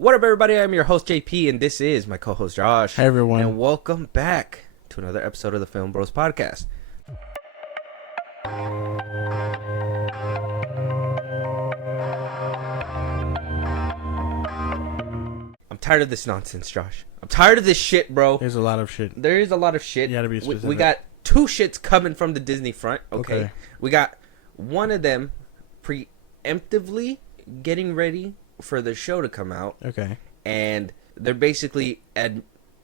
What up, everybody? I'm your host, JP, and this is my co-host, Josh. Hey, everyone. And welcome back to another episode of the FIlmBros podcast. I'm tired of this nonsense, Josh. I'm tired of this shit, bro. There's a lot of shit. There is a lot of shit. You gotta be specific. We got two shits coming from the Disney front, okay? We got one of them preemptively getting ready for the show to come out. Okay. And they're basically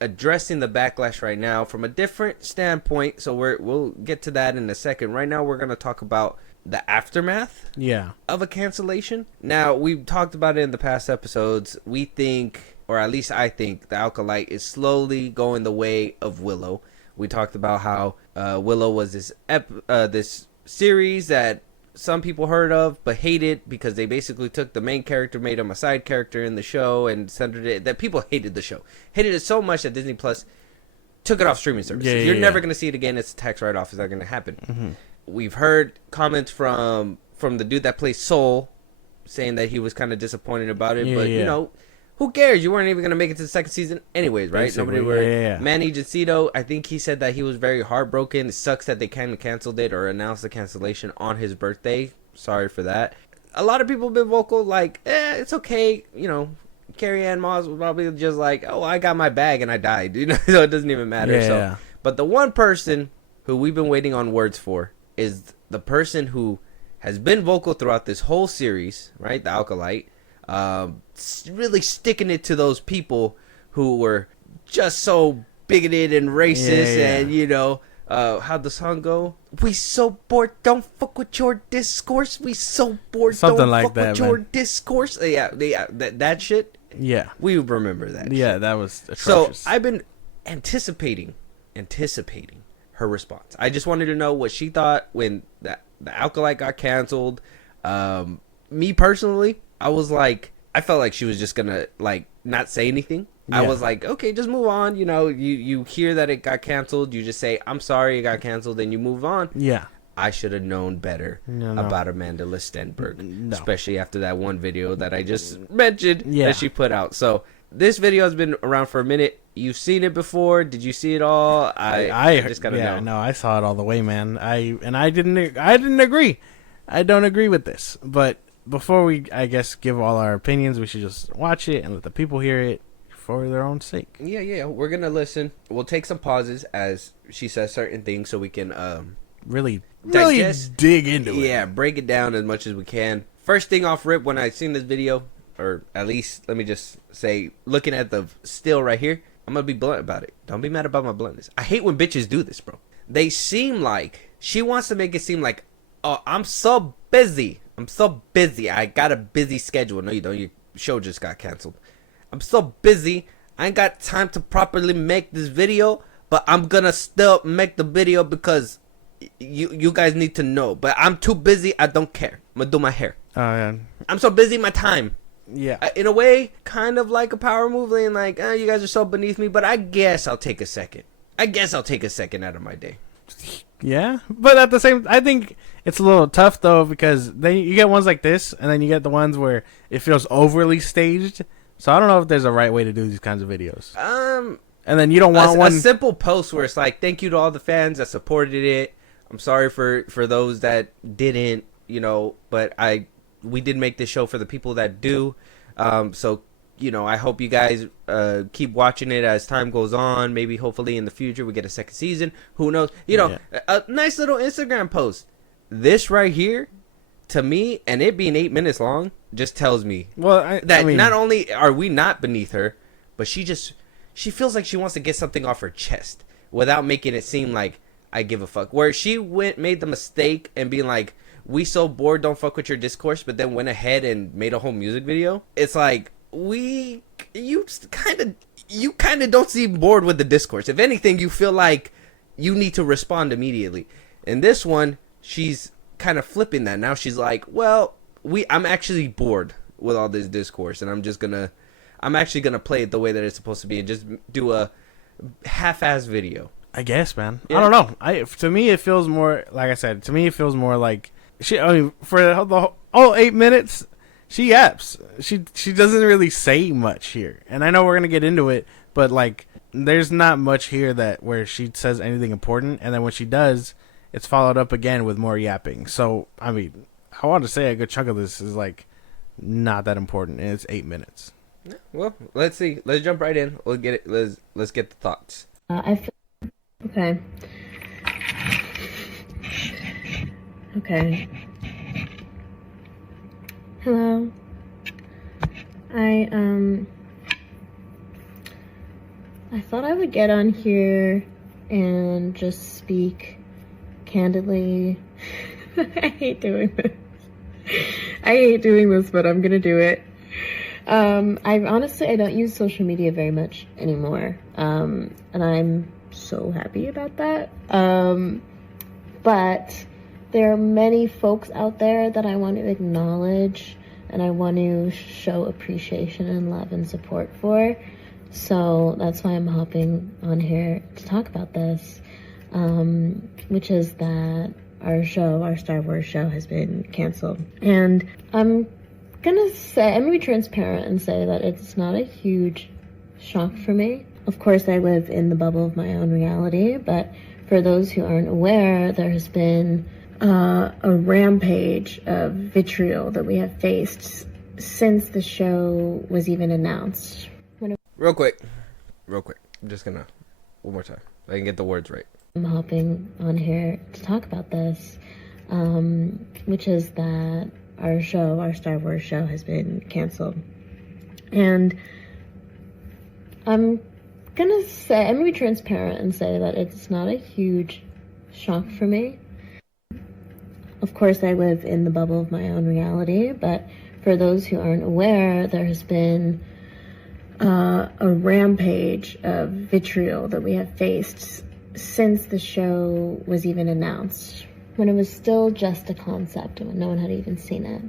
addressing the backlash right now from a different standpoint. So we'll get to that in a second. Right now, we're going to talk about the aftermath of a cancellation. Now, we've talked about it in the past episodes. We think, or at least I think, the Acolyte is slowly going the way of Willow. We talked about how Willow was this series that some people heard of but hated because they basically took the main character, made him a side character in the show, and centered it. That people hated the show, hated it so much that Disney Plus took it off streaming services. You're never going to see it again. It's a tax write-off. Is that going to happen? Mm-hmm. We've heard comments from the dude that plays Soul saying that he was kind of disappointed about it, but you know, who cares? You weren't even going to make it to the second season anyways, right? Basically, nobody worried. Manny Jacinto, I think he said that he was very heartbroken. It sucks that they kind of canceled it or announced the cancellation on his birthday. Sorry for that. A lot of people have been vocal, like, it's okay. You know, Carrie Ann Moss was probably just like, oh, I got my bag and I died. You know, so it doesn't even matter. So, but the one person who we've been waiting on words for is the person who has been vocal throughout this whole series, right? The Acolyte. Really sticking it to those people who were just so bigoted and racist, and you know, how'd the song go? We so bored, don't fuck with your discourse. We so bored, something don't like fuck that, with man. Your discourse. That shit. Yeah, we remember that. Yeah, shit. That was atrocious. So I've been anticipating her response. I just wanted to know what she thought when the Acolyte got canceled. Me personally, I was like, I felt like she was just gonna like not say anything. I was like, okay, just move on. You know, you hear that it got canceled, you just say, I'm sorry it got canceled, and you move on. Yeah. I should have known better about Amandla Stenberg, especially after that one video that I just mentioned that she put out. So this video has been around for a minute. You've seen it before. Did you see it all? I just gotta know. No, I saw it all the way, man. I didn't agree. I don't agree with this, but before we, I guess, give all our opinions, we should just watch it and let the people hear it for their own sake. Yeah. We're going to listen. We'll take some pauses as she says certain things so we can really digest, dig into it. Yeah, break it down as much as we can. First thing off rip, when I seen this video, or at least, let me just say, looking at the still right here, I'm going to be blunt about it. Don't be mad about my bluntness. I hate when bitches do this, bro. They seem like, she wants to make it seem like, oh, I'm so busy. I got a busy schedule. No, you don't. Your show just got canceled. I'm so busy. I ain't got time to properly make this video, but I'm gonna still make the video because you guys need to know. But I'm too busy. I don't care. I'm gonna do my hair. Oh, yeah. I'm so busy. My time. Yeah. In a way, kind of like a power move, and like, you guys are so beneath me. But I guess I'll take a second. Out of my day. Yeah, but at the same, I think it's a little tough though, because then you get ones like this, and then you get the ones where it feels overly staged. So I don't know if there's a right way to do these kinds of videos. And then you don't want a simple post where it's like, thank you to all the fans that supported it. I'm sorry for those that didn't, you know, but we did make this show for the people that do. So, you know, I hope you guys keep watching it as time goes on. Maybe, hopefully, in the future, we get a second season. Who knows? You know, a nice little Instagram post. This right here, to me, and it being 8 minutes long, just tells me that not only are we not beneath her, but she feels like she wants to get something off her chest without making it seem like I give a fuck. Where she made the mistake and being like, we so bored, don't fuck with your discourse, but then went ahead and made a whole music video. It's like, you kind of don't seem bored with the discourse. If anything, you feel like you need to respond immediately. In this one, she's kind of flipping that. Now she's like, well, I'm actually bored with all this discourse, and I'm actually gonna play it the way that it's supposed to be and just do a half-ass video. I guess, man. Yeah. I don't know. To me, it feels more, like I said, for the whole 8 minutes, she yaps. She doesn't really say much here, and I know we're gonna get into it, but like, there's not much here that where she says anything important, and then when she does, it's followed up again with more yapping. So I mean, I want to say a good chunk of this is like not that important, and it's 8 minutes. Well, let's see. Let's jump right in. We'll get it. Let's get the thoughts. Okay. Okay. Hello. I thought I would get on here and just speak candidly. I hate doing this. But I'm gonna do it. I don't use social media very much anymore. And I'm so happy about that. But there are many folks out there that I want to acknowledge and I want to show appreciation and love and support for. So that's why I'm hopping on here to talk about this, which is that our Star Wars show has been canceled. And I'm gonna be transparent and say that it's not a huge shock for me. Of course, I live in the bubble of my own reality, but for those who aren't aware, there has been a rampage of vitriol that we have faced since the show was even announced. Real quick. I'm just gonna one more time. I can get the words right. I'm hopping on here to talk about this, which is that our Star Wars show has been canceled. And I'm gonna be transparent and say that it's not a huge shock for me. Of course, I live in the bubble of my own reality, but for those who aren't aware, there has been a rampage of vitriol that we have faced since the show was even announced, when it was still just a concept and when no one had even seen it.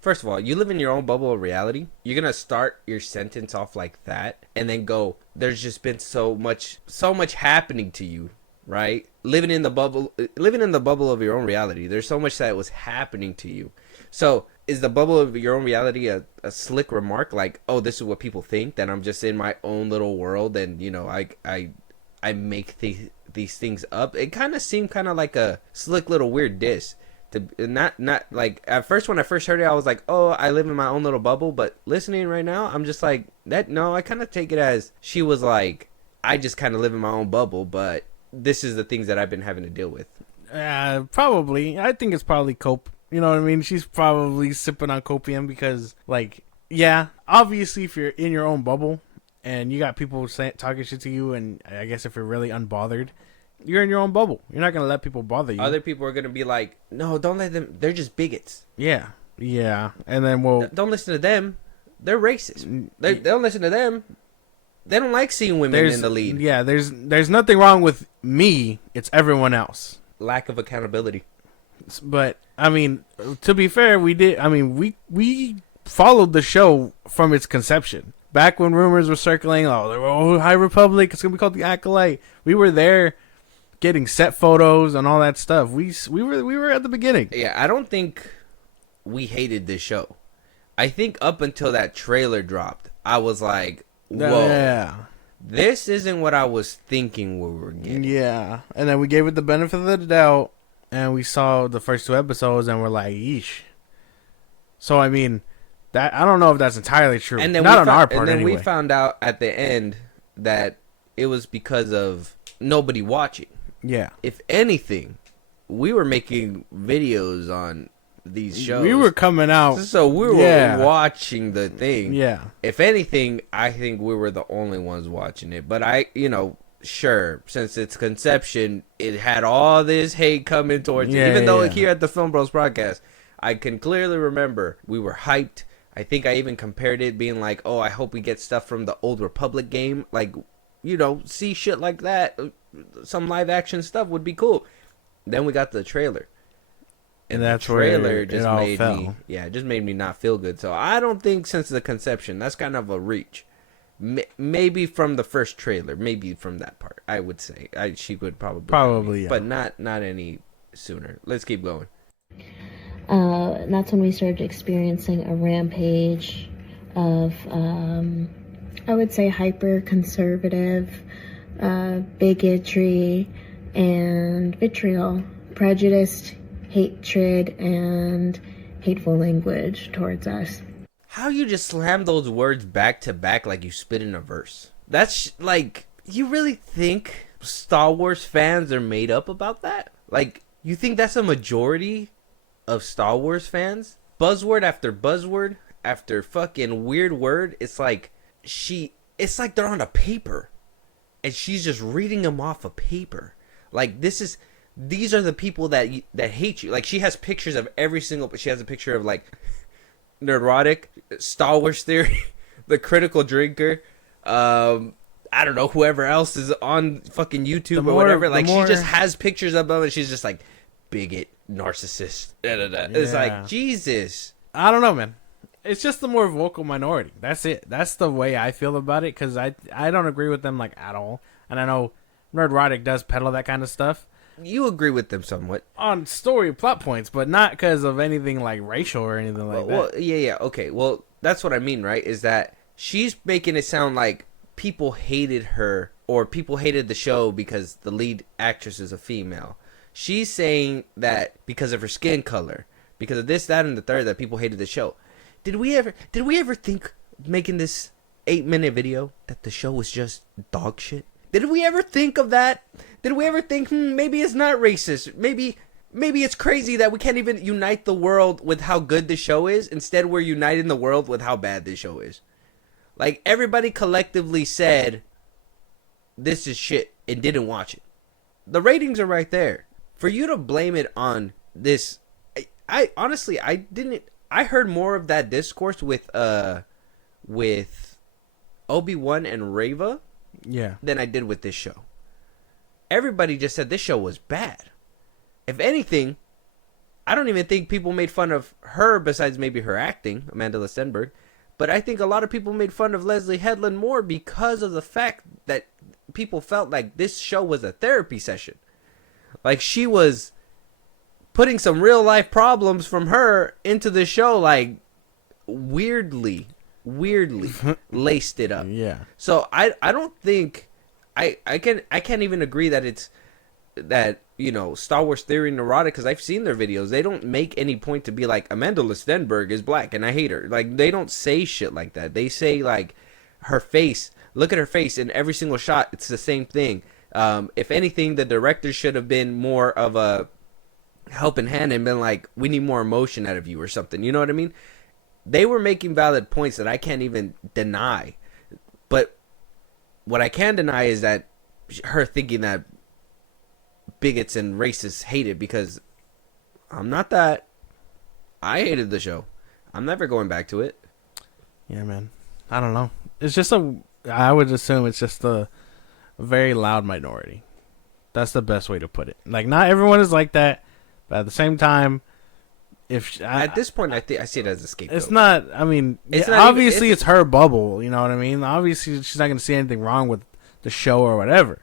First of all, you live in your own bubble of reality. You're gonna start your sentence off like that and then go, there's just been so much happening to you, right? Living in the bubble of your own reality. There's so much that was happening to you. So is the bubble of your own reality a slick remark like, oh, this is what people think, that I'm just in my own little world and, you know, I make these things up? It kind of seemed kind of like a slick little weird diss. Not like, at first when I first heard it, I was like, oh, I live in my own little bubble. But listening right now, I'm just like, no, I kind of take it as she was like, I just kind of live in my own bubble, but this is the things that I've been having to deal with. Probably. I think it's probably cope. You know what I mean? She's probably sipping on copium because, like, yeah, obviously if you're in your own bubble and you got people talking shit to you, and I guess if you're really unbothered, you're in your own bubble. You're not going to let people bother you. Other people are going to be like, no, don't let them. They're just bigots. Yeah. And then, don't listen to them. They're racist. They don't listen to them. They don't like seeing women in the lead. Yeah, there's nothing wrong with me. It's everyone else. Lack of accountability. But I mean, to be fair, we followed the show from its conception. Back when rumors were circling, High Republic, it's gonna be called the Acolyte. We were there, getting set photos and all that stuff. We were at the beginning. Yeah, I don't think we hated this show. I think up until that trailer dropped, I was like, whoa. Yeah. This isn't what I was thinking we were getting. Yeah. And then we gave it the benefit of the doubt, and we saw the first 2 episodes, and we're like, yeesh. So, I mean, that I don't know if that's entirely true. And then Not on our part, and then anyway. we found out at the end that it was because of nobody watching. Yeah. If anything, we were making videos on these shows. We were coming out. So we were watching the thing. Yeah. If anything, I think we were the only ones watching it. But sure, since its conception, it had all this hate coming towards it. Even though here at the FIlmBros podcast, I can clearly remember we were hyped. I think I even compared it being like, oh, I hope we get stuff from the Old Republic game. Like, see shit like that. Some live action stuff would be cool. Then we got the trailer. And that's the trailer where just it all made fell. me, it just made me not feel good. So I don't think since the conception, that's kind of a reach. Maybe from the first trailer, maybe from that part, I would say. She would probably, yeah. but not any sooner. Let's keep going. And that's when we started experiencing a rampage of, I would say, hyper-conservative bigotry and vitriol, prejudice, hatred, and hateful language towards us. How you just slam those words back to back like you spit in a verse? That's like, you really think Star Wars fans are made up about that? Like, you think that's a majority of Star Wars fans? Buzzword after buzzword after fucking weird word. It's like it's like they're on a paper and she's just reading them off a paper. Like, these are the people that hate you. Like, she has pictures of every single, she has a picture of like Neurotic, Star Wars Theory, The Critical Drinker, I don't know, whoever else is on fucking YouTube or whatever. Like, she just has pictures of them and she's just like, bigot, narcissist, It's like, Jesus. I don't know, man. It's just the more vocal minority. That's it. That's the way I feel about it, because I don't agree with them, like, at all. And I know Nerdrotic does peddle that kind of stuff. You agree with them somewhat on story plot points, but not because of anything like racial or anything like that. Well, yeah, okay. Well, that's what I mean, right? Is that she's making it sound like people hated her or people hated the show because the lead actress is a female. She's saying that because of her skin color, because of this, that, and the third, that people hated the show. Did we ever think, making this 8-minute video, that the show was just dog shit? Did we ever think of that? Did we ever think, maybe it's not racist? Maybe it's crazy that we can't even unite the world with how good the show is. Instead, we're uniting the world with how bad the show is. Like, everybody collectively said, this is shit, and didn't watch it. The ratings are right there. For you to blame it on this, I honestly, I heard more of that discourse with Obi-Wan and Reva. Yeah. Than I did with this show. Everybody just said this show was bad. If anything, I don't even think people made fun of her besides maybe her acting, Amandla Stenberg. But I think a lot of people made fun of Leslie Headland more because of the fact that people felt like this show was a therapy session. Like, she was putting some real life problems from her into the show, like, weirdly laced it up. Yeah. So I don't think I can't even agree that it's that, you know, Star Wars Theory Neurotic, because I've seen their videos. They don't make any point to be like, Amandla Stenberg is black and I hate her. Like, they don't say shit like that. They say, like, her face, look at her face in every single shot. It's the same thing. If anything, the director should have been more of a helping hand and been like, we need more emotion out of you or something. You know what I mean? They were making valid points that I can't even deny. But what I can deny is that her thinking that bigots and racists hate it, because I'm not that. I hated the show. I'm never going back to it. Yeah, man. I don't know. It's just I would assume it's just a very loud minority. That's the best way to put it. Like, not everyone is like that, but at the same time, at this point, I see it as a scapegoat. It's not. I mean, obviously it's her bubble. You know what I mean? Obviously, she's not going to see anything wrong with the show or whatever,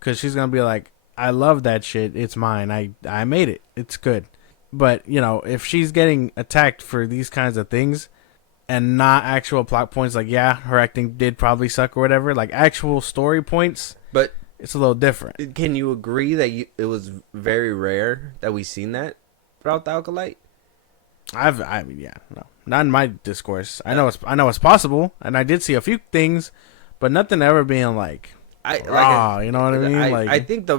because she's going to be like, "I love that shit. It's mine. I made it. It's good." But you know, if she's getting attacked for these kinds of things, and not actual plot points, like, yeah, her acting did probably suck or whatever, like actual story points, but it's a little different. Can you agree that it was very rare that we seen that throughout the Acolyte? I mean, yeah, no, not in my discourse. I know it's possible, and I did see a few things, but nothing ever being like, you know what I mean? I think the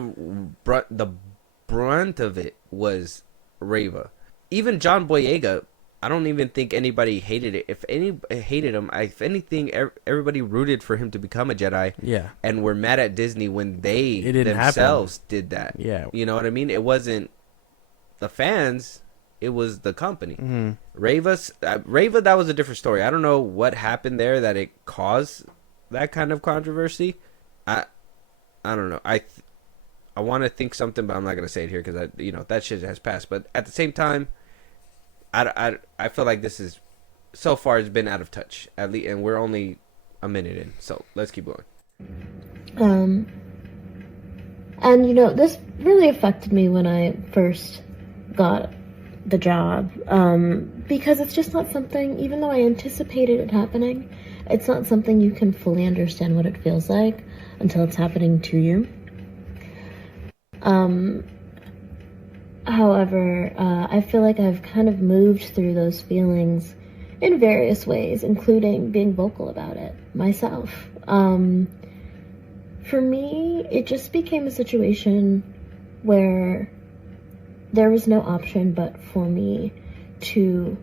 brunt of it was Reva. Even John Boyega, I don't even think anybody hated it. If any hated him, if anything, everybody rooted for him to become a Jedi. Yeah. And were mad at Disney when they themselves did that. Yeah. You know what I mean? It wasn't the fans. It was the company. Mm-hmm. Reva, that was a different story. I don't know what happened there that it caused that kind of controversy. I don't know. I want to think something, but I'm not gonna say it here because that shit has passed. But at the same time, I feel like this is so far has been out of touch at least, and we're only a minute in. So let's keep going. And this really affected me when I first got the job, because it's just not something, even though I anticipated it happening, it's not something you can fully understand what it feels like until it's happening to you. However, I feel like I've kind of moved through those feelings in various ways, including being vocal about it myself. For me, it just became a situation where there was no option but for me to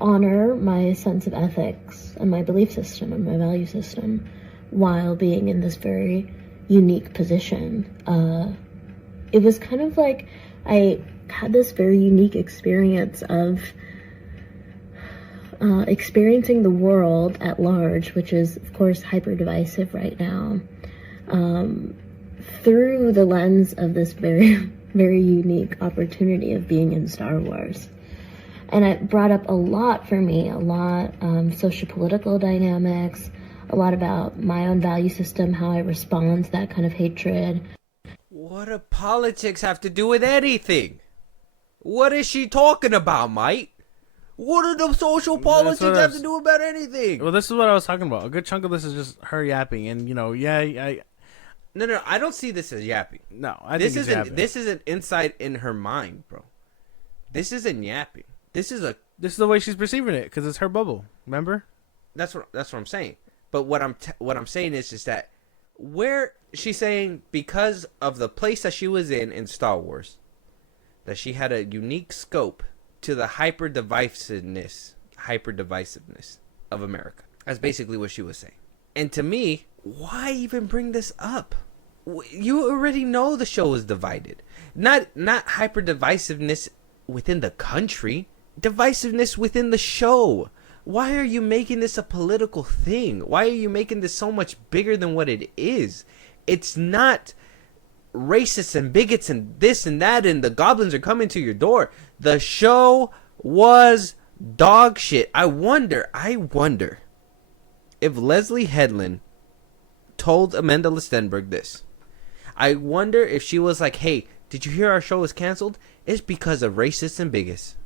honor my sense of ethics and my belief system and my value system while being in this very unique position. It was kind of like I had this very unique experience of experiencing the world at large, which is, of course, hyper divisive right now, through the lens of this very, very unique opportunity of being in Star Wars. And it brought up a lot for me, a lot socio-political dynamics, a lot about my own value system, how I respond to that kind of hatred. What do politics have to do with anything? What is she talking about, mate? What do the social politics have to do about anything? Well, this is what I was talking about. A good chunk of this is just her yapping, and No, I don't see this as yapping. No, I think it's yapping. This is an insight in her mind, bro. This isn't yapping. This is the way she's perceiving it because it's her bubble. Remember? That's what I'm saying. But what I'm saying is that where she's saying because of the place that she was in Star Wars, that she had a unique scope to the hyper divisiveness of America. That's basically what she was saying. And to me, why even bring this up? You already know the show is divided. Not hyper divisiveness within the country, divisiveness within the show. Why are you making this a political thing? Why are you making this so much bigger than what it is? It's not racists and bigots and this and that and the goblins are coming to your door. The show was dog shit. I wonder if Leslie Headland told Amandla Stenberg this. I wonder if she was like, hey, did you hear our show was canceled? It's because of racists and bigots.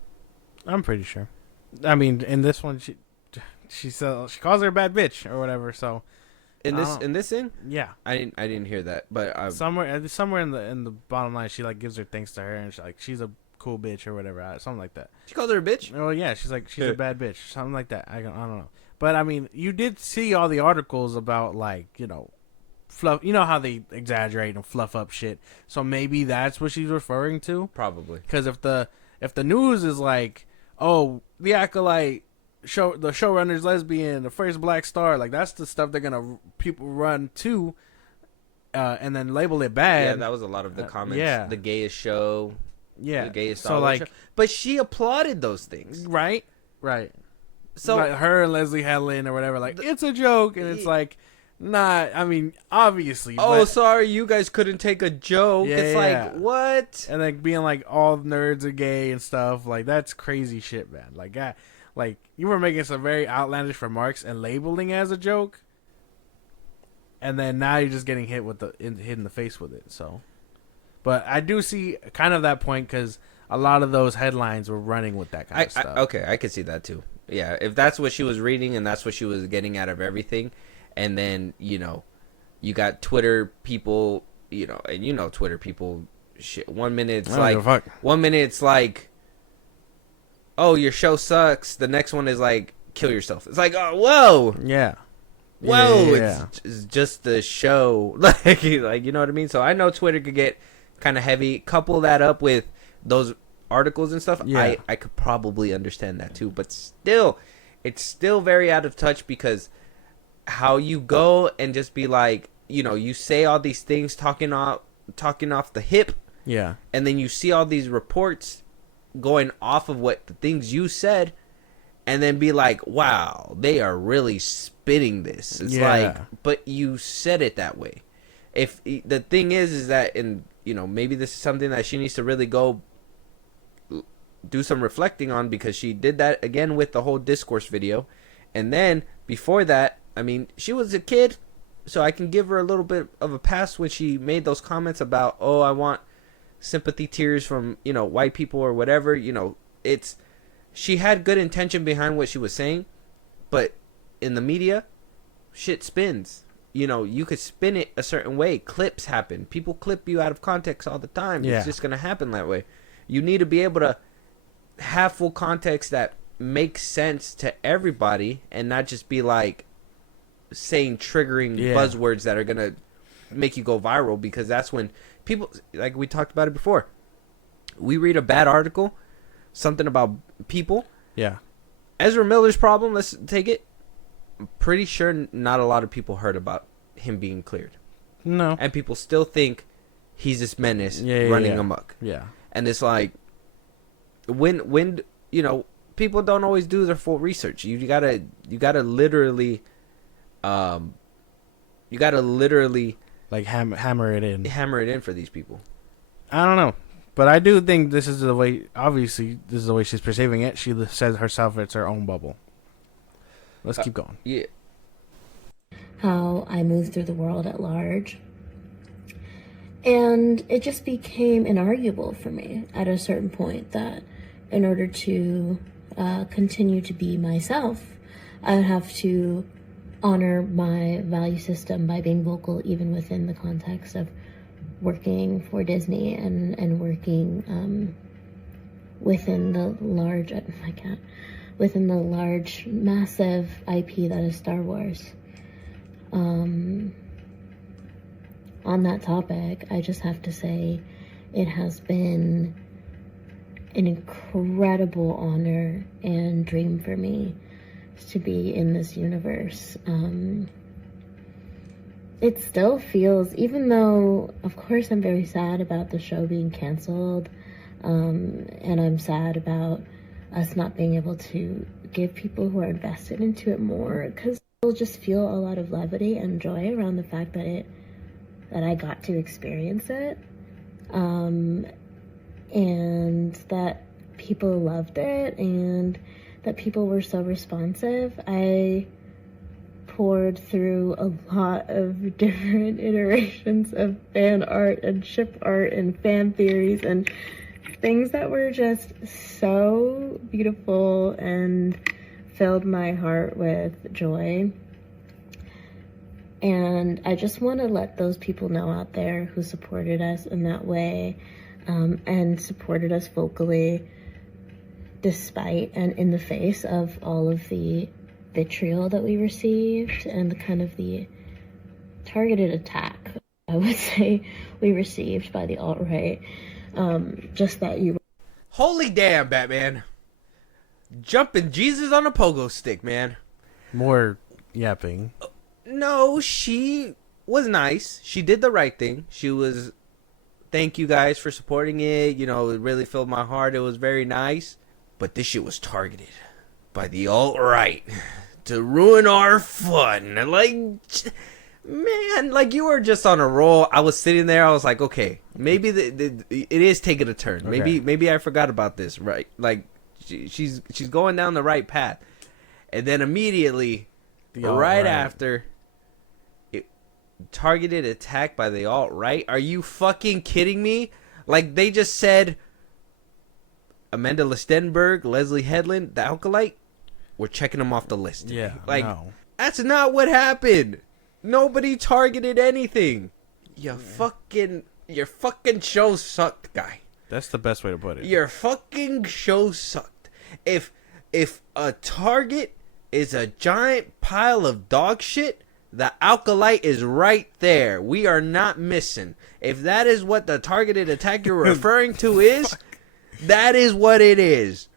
I'm pretty sure. I mean, in this one, she calls her a bad bitch or whatever. So in this thing, yeah, I didn't hear that, but somewhere in the bottom line, she like gives her thanks to her and she's a cool bitch or whatever, something like that. She called her a bitch. Oh yeah, she's like she's a bad bitch, something like that. I don't know, but I mean, you did see all the articles about like fluff. You know how they exaggerate and fluff up shit. So maybe that's what she's referring to. Probably because if the news is like, oh, the Acolyte the showrunner's lesbian, the first black star, like that's the stuff they're gonna people run to, and then label it bad. Yeah, that was a lot of the comments. Yeah, the gayest show. Yeah, the gayest Star Wars show. But she applauded those things. Right. So like her and Leslie Headland or whatever, like it's a joke, and it's like. Not, I mean, obviously. Oh, but, sorry, you guys couldn't take a joke. Yeah, it's like, what? And like being like all nerds are gay and stuff, like that's crazy shit, man. Like you were making some very outlandish remarks and labeling it as a joke, and then now you're just getting hit in the face with it. So, but I do see kind of that point because a lot of those headlines were running with that kind of stuff. Okay, I could see that too. Yeah, if that's what she was reading and that's what she was getting out of everything. And then, you got Twitter people, and Twitter people, shit. 1 minute it's like, oh, your show sucks. The next one is like, kill yourself. It's like, oh, whoa. Yeah. Whoa. Yeah. It's just the show. like, you know what I mean? So I know Twitter could get kind of heavy. Couple that up with those articles and stuff. Yeah. I could probably understand that too. But still, it's still very out of touch because how you go and just be like, you say all these things talking off the hip. Yeah. And then you see all these reports going off of what the things you said and then be like, wow, they are really spinning this. It's like, but you said it that way. If the thing is that, and maybe this is something that she needs to really go do some reflecting on because she did that again with the whole discourse video. And then before that, I mean, she was a kid, so I can give her a little bit of a pass when she made those comments about, oh, I want sympathy tears from, you know, white people or whatever. You know, she had good intention behind what she was saying, but in the media, shit spins. You know, you could spin it a certain way. Clips happen. People clip you out of context all the time. Yeah. It's just gonna happen that way. You need to be able to have full context that makes sense to everybody, and not just be like saying triggering buzzwords that are gonna make you go viral, because that's when people, like we talked about it before, we read a bad article, something about people. Yeah. Ezra Miller's problem, let's take it. I'm pretty sure not a lot of people heard about him being cleared. No. And people still think he's this menace running amok. Yeah. And it's like, when you know, people don't always do their full research. You gotta literally like hammer it in for these people. I don't know, but I do think this is the way. Obviously, this is the way she's perceiving it. She says herself it's her own bubble. Let's keep going. Yeah. How I moved through the world at large. And it just became inarguable for me at a certain point that in order to continue to be myself, I would have to honor my value system by being vocal, even within the context of working for Disney and working within the large, massive IP that is Star Wars. On that topic, I just have to say it has been an incredible honor and dream for me to be in this universe. It still feels, even though, of course, I'm very sad about the show being canceled, and I'm sad about us not being able to give people who are invested into it more, because I'll just feel a lot of levity and joy around the fact that I got to experience it, and that people loved it, and that people were so responsive. I poured through a lot of different iterations of fan art and ship art and fan theories and things that were just so beautiful and filled my heart with joy. And I just want to let those people know out there who supported us in that way, and supported us vocally, despite and in the face of all of the vitriol that we received and the kind of the targeted attack, I would say, we received by the alt-right. Just that you... Holy damn, Batman. Jumping Jesus on a pogo stick, man. More yapping. No, she was nice. She did the right thing. She was, thank you guys for supporting it. You know, it really filled my heart. It was very nice. But this shit was targeted by the alt-right to ruin our fun. Like, man, like, you were just on a roll. I was sitting there. I was like, okay, maybe it is taking a turn. Okay. Maybe I forgot about this, right? Like, she's going down the right path. And then immediately, right after, targeted attack by the alt-right. Are you fucking kidding me? Like, they just said Amandla Stenberg, Leslie Headland, the Acolyte, we're checking them off the list. Yeah, like, no. That's not what happened. Nobody targeted anything. Your fucking show sucked, guy. That's the best way to put it. Your fucking show sucked. If a target is a giant pile of dog shit, the Acolyte is right there. We are not missing. If that is what the targeted attack you're referring to is, that is what it is.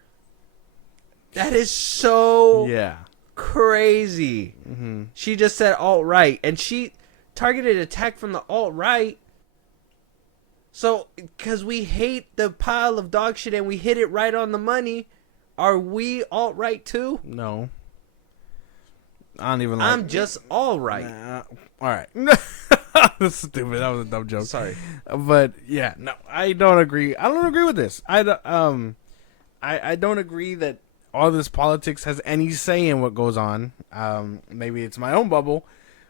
That is so crazy. Mm-hmm. She just said alt-right, and she targeted attack from the alt-right. So, because we hate the pile of dog shit and we hit it right on the money, are we alt-right too? No. I don't even like... I'm just all-right. Nah. All right. That's stupid. That was a dumb joke. Sorry. But, yeah, no, I don't agree. I don't agree with this. I don't agree that all this politics has any say in what goes on. Maybe it's my own bubble,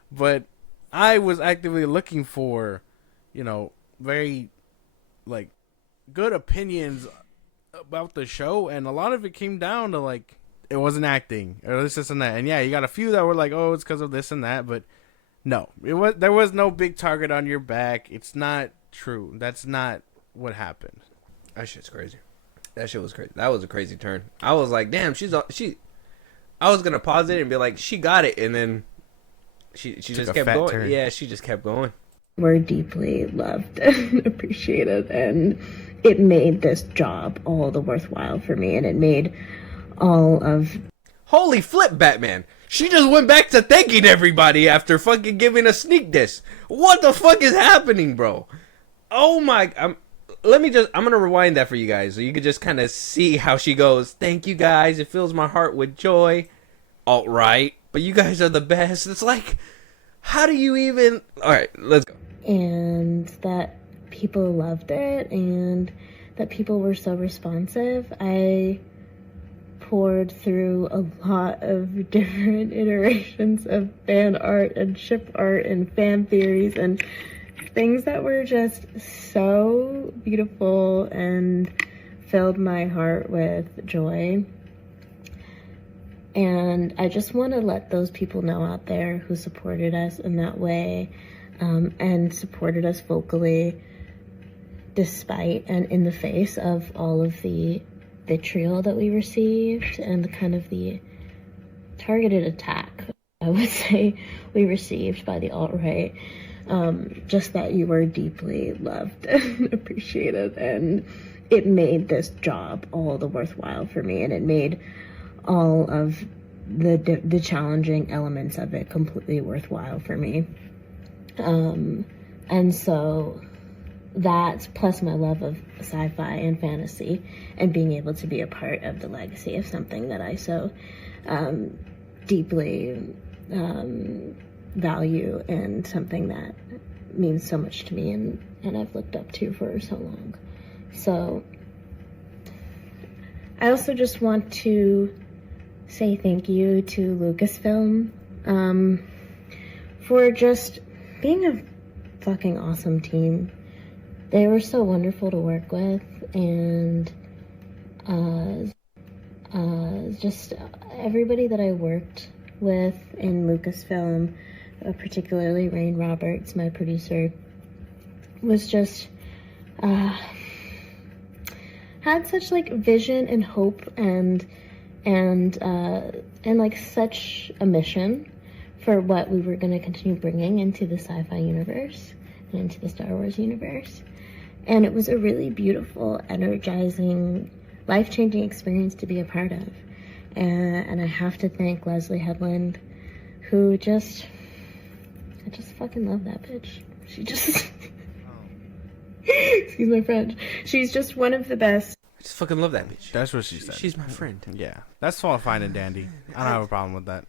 but I was actively looking for, very, good opinions about the show, and a lot of it came down to like it wasn't acting or this and that. And yeah, you got a few that were like, oh, it's because of this and that, but no, there was no big target on your back. It's not true. That's not what happened. That shit's crazy. That shit was crazy. That was a crazy turn. I was like, damn, I was gonna pause it and be like, she got it, and then she just kept going. Turn. Yeah, she just kept going. We're deeply loved and appreciated, and it made this job all the worthwhile for me, and it made all of... Holy flip, Batman! She just went back to thanking everybody after fucking giving a sneak diss. What the fuck is happening, bro? Oh my... I'm gonna rewind that for you guys so you could just kind of see how she goes. Thank you guys, it fills my heart with joy. Alright, but you guys are the best. It's like, how do you even... Alright, let's go. And that people loved it, and that people were so responsive. I poured through a lot of different iterations of fan art and ship art and fan theories and things that were just so beautiful and filled my heart with joy. And I just want to let those people know out there who supported us in that way, and supported us vocally despite and in the face of all of the vitriol that we received and the kind of the targeted attack, I would say, we received by the alt-right. Just that you were deeply loved and appreciated, and it made this job all the worthwhile for me, and it made all of the challenging elements of it completely worthwhile for me. And so that, plus my love of sci-fi and fantasy, and being able to be a part of the legacy of something that I so deeply value, and something that means so much to me, and I've looked up to for so long. So I also just want to say thank you to Lucasfilm for just being a fucking awesome team. They were so wonderful to work with, and just everybody that I worked with in Lucasfilm, particularly Rain Roberts, my producer, was just had such like vision and hope and like such a mission for what we were going to continue bringing into the sci-fi universe and into the Star Wars universe. And it was a really beautiful, energizing, life-changing experience to be a part of. And I have to thank Leslie Headland, who I just fucking love that bitch. She just, excuse my French. She's just one of the best. I just fucking love that bitch. That's what she said. She's my friend. Yeah, that's all fine and dandy. I don't have a problem with that.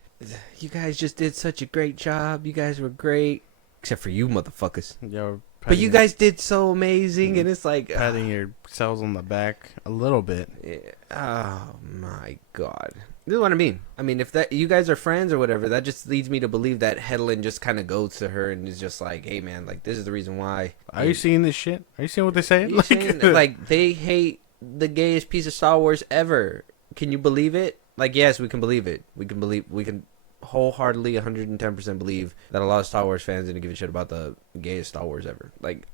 You guys just did such a great job. You guys were great. Except for you motherfuckers. You're But you guys did so amazing, and it's like... patting yourselves on the back a little bit. Oh, my God. This is what I mean. I mean, if that you guys are friends or whatever, that just leads me to believe that Headland just kind of goes to her and is just like, hey, man, like, this is the reason why. Are you seeing this shit? Are you seeing what they're saying? Like, they hate the gayest piece of Star Wars ever. Can you believe it? Like, yes, we can believe it. We can wholeheartedly 110% believe that a lot of Star Wars fans didn't give a shit about the gayest Star Wars ever. Like,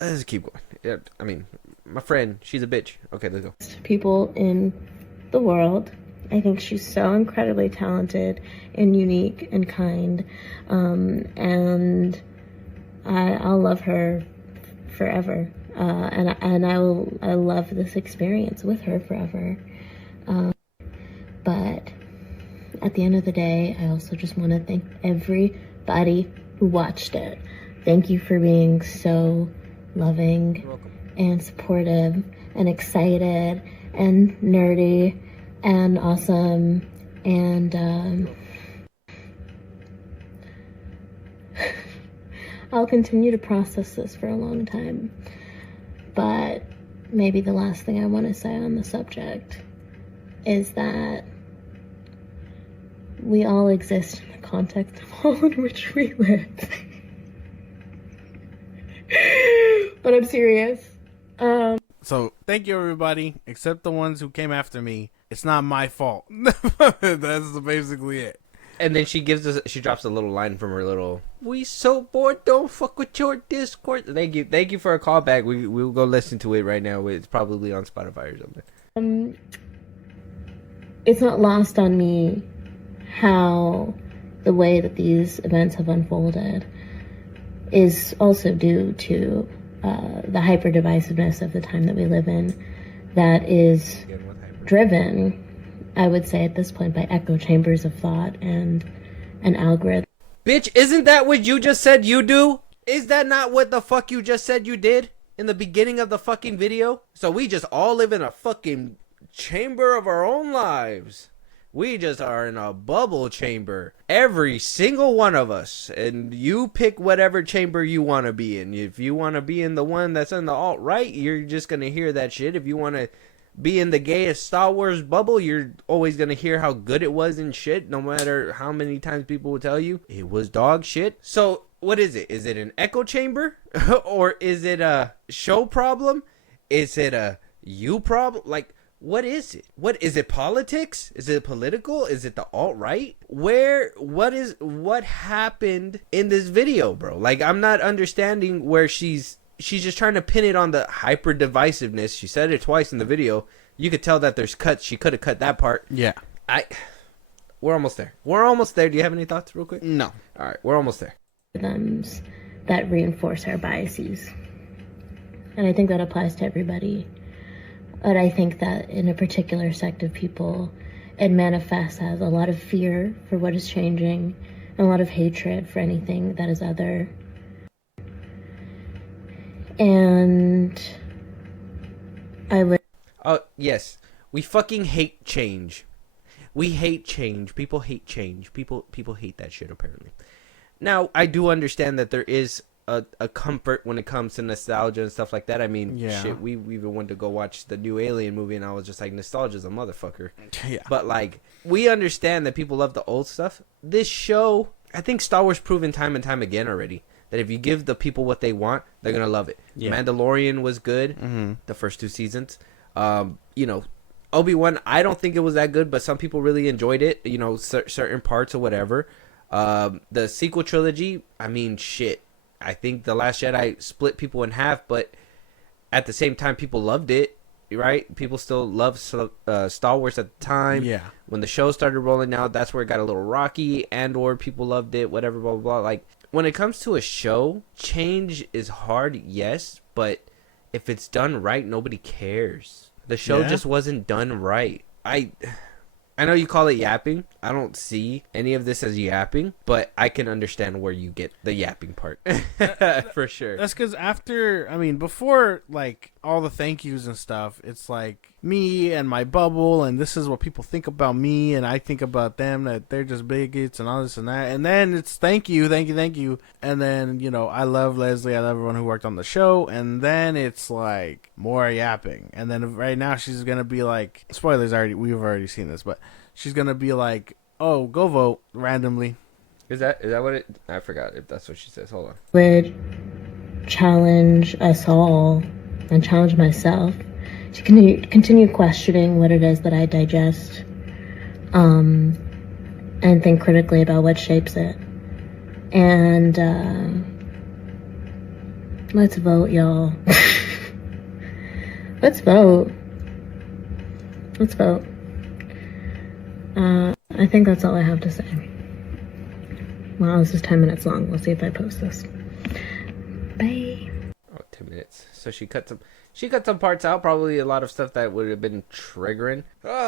let's keep going. Yeah, I mean, my friend, she's a bitch. Okay, let's go. People in the world. I think she's so incredibly talented and unique and kind, and I'll love her forever. And I love this experience with her forever. But at the end of the day, I also just want to thank everybody who watched it. Thank you for being so loving and supportive and excited and nerdy and awesome. And I'll continue to process this for a long time. But maybe the last thing I want to say on the subject is that we all exist in the context of all in which we live. But I'm serious. So thank you, everybody, except the ones who came after me. It's not my fault. That's basically it. And then she drops a little line from her little, "We so bored, don't fuck with your Discord." Thank you for a callback. We'll go listen to it right now. It's probably on Spotify or something. It's not lost on me how the way that these events have unfolded is also due to the hyper divisiveness of the time that we live in, that is driven, I would say at this point, by echo chambers of thought and an algorithm. Bitch, isn't that what you just said you do? Is that not what the fuck you just said you did in the beginning of the fucking video? So we just all live in a fucking chamber of our own lives. We just are in a bubble chamber. Every single one of us. And you pick whatever chamber you want to be in. If you want to be in the one that's in the alt-right, you're just going to hear that shit. If you want to be in the gayest Star Wars bubble, you're always going to hear how good it was and shit. No matter how many times people will tell you it was dog shit. So what is it? Is it an echo chamber? Or is it a show problem? Is it a you problem? Like, what is it? What is it? Politics? Is it political? Is it the alt-right? What happened in this video, bro? Like, I'm not understanding where she's just trying to pin it on the hyper divisiveness. She said it twice in the video. You could tell that there's cuts. She could have cut that part. Yeah. We're almost there. We're almost there. Do you have any thoughts real quick? No. All right. We're almost there. That reinforce our biases. And I think that applies to everybody. But I think that in a particular sect of people, it manifests as a lot of fear for what is changing and a lot of hatred for anything that is other. And I would... Oh, yes. We fucking hate change. We hate change. People hate change. People hate that shit, apparently. Now, I do understand that there is a comfort when it comes to nostalgia and stuff like that. I mean, shit, we even went to go watch the new Alien movie, and I was just like, nostalgia's a motherfucker. Yeah. But, like, we understand that people love the old stuff. This show, I think Star Wars proven time and time again already that if you give the people what they want, they're going to love it. Yeah. Mandalorian was good, the first 2 seasons. You know, Obi-Wan, I don't think it was that good, but some people really enjoyed it, you know, certain parts or whatever. The sequel trilogy, I mean, shit. I think The Last Jedi split people in half, but at the same time, people loved it, right? People still loved Star Wars at the time. Yeah. When the show started rolling out, that's where it got a little rocky, and/or people loved it, whatever, blah, blah, blah. Like, when it comes to a show, change is hard, yes, but if it's done right, nobody cares. The show just wasn't done right. I know you call it yapping. I don't see any of this as yapping, but I can understand where you get the yapping part. For sure. That's because before, like, all the thank yous and stuff, it's like me and my bubble, and this is what people think about me, and I think about them, that they're just bigots and all this and that. And then it's thank you. And then, you know, I love Leslie. I love everyone who worked on the show. And then it's like more yapping. And then right now she's going to be like, spoilers, we've already seen this, but she's going to be like, oh, go vote randomly. Is that what it... I forgot if that's what she says. Hold on. Would challenge us all and challenge myself to continue questioning what it is that I digest, and think critically about what shapes it. And let's vote, y'all. Let's vote. I think that's all I have to say. Wow, this is 10 minutes long. We'll see if I post this. Bye. Oh, 10 minutes. So she cut some parts out. Probably a lot of stuff that would have been triggering. Vote.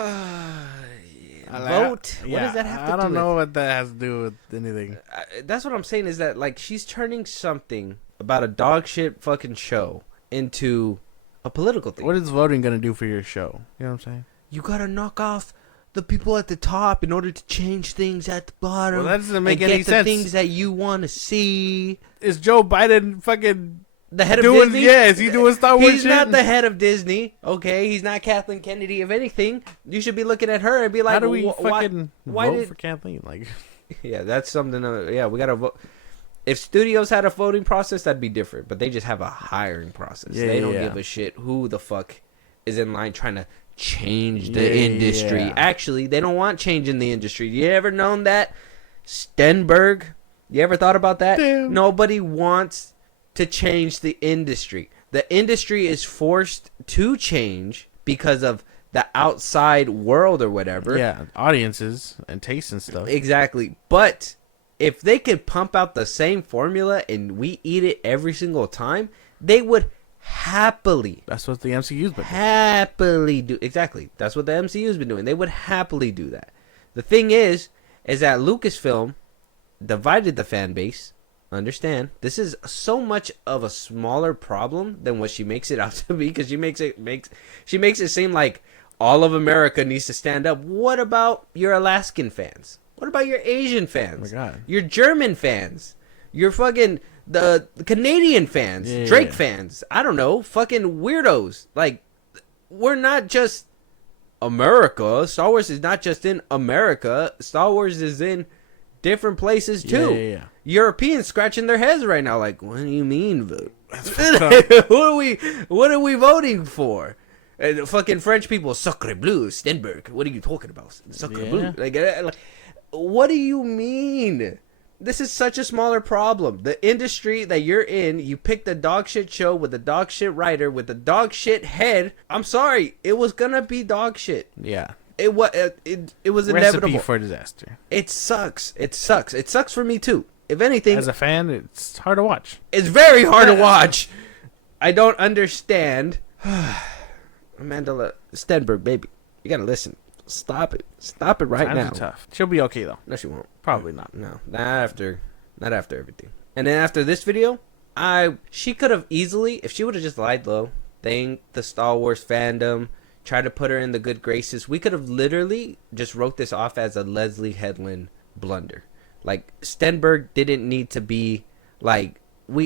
What does that have to do with? I don't know what that has to do with anything. That's what I'm saying, is that, like, she's turning something about a dog shit fucking show into a political thing. What is voting going to do for your show? You know what I'm saying? You got to knock off the people at the top in order to change things at the bottom. Well, that doesn't make any sense. Get the things that you want to see. Is Joe Biden fucking the head of Disney? Yeah, is he doing Star Wars He's shit? not the head of Disney, okay? He's not Kathleen Kennedy. If anything, you should be looking at her and be like, how do we fucking why vote for Kathleen? Like, yeah, that's something. Yeah, we gotta vote. If studios had a voting process, that'd be different. But they just have a hiring process. They don't give a shit who the fuck is in line trying to change the industry. Yeah. Actually, they don't want change in the industry. You ever known that? Stenberg? You ever thought about that? Damn. Nobody wants to change the industry. The industry is forced to change because of the outside world or whatever. Yeah, audiences and tastes and stuff. Exactly. But if they could pump out the same formula and we eat it every single time, they would happily. That's what the MCU's been doing. Happily do. Exactly. That's what the MCU's been doing. They would happily do that. The thing is that Lucasfilm divided the fan base. Understand, this is so much of a smaller problem than what she makes it out to be, because she makes it seem like all of America needs to stand up. What about your Alaskan fans? What about your Asian fans? Oh my God. Your German fans? Your fucking the Canadian fans? Yeah. Drake fans? I don't know. Fucking weirdos. Like, we're not just America. Star Wars is not just in America. Star Wars is in different places too. Yeah. Europeans scratching their heads right now, like, what do you mean vote? What are we voting for? And fucking French people, sacre bleu, Stenberg. What are you talking about? Sacre bleu. Like, what do you mean? This is such a smaller problem. The industry that you're in, you picked the dog shit show with the dog shit writer with the dog shit head. I'm sorry, it was gonna be dog shit. Yeah. It was inevitable. Recipe for disaster. It sucks. It sucks. It sucks for me too. If anything, As a fan, it's hard to watch. it's very hard to watch. I don't understand. Amandla Stenberg, baby, you gotta listen. Stop it. Stop it right Times now. are tough. She'll be okay though. No, she won't. Probably not. No, not after everything. And then after this video, she could have easily, if she would have just lied low, thanked the Star Wars fandom, tried to put her in the good graces, we could have literally just wrote this off as a Leslie Headland blunder. Like, Stenberg didn't need to be like,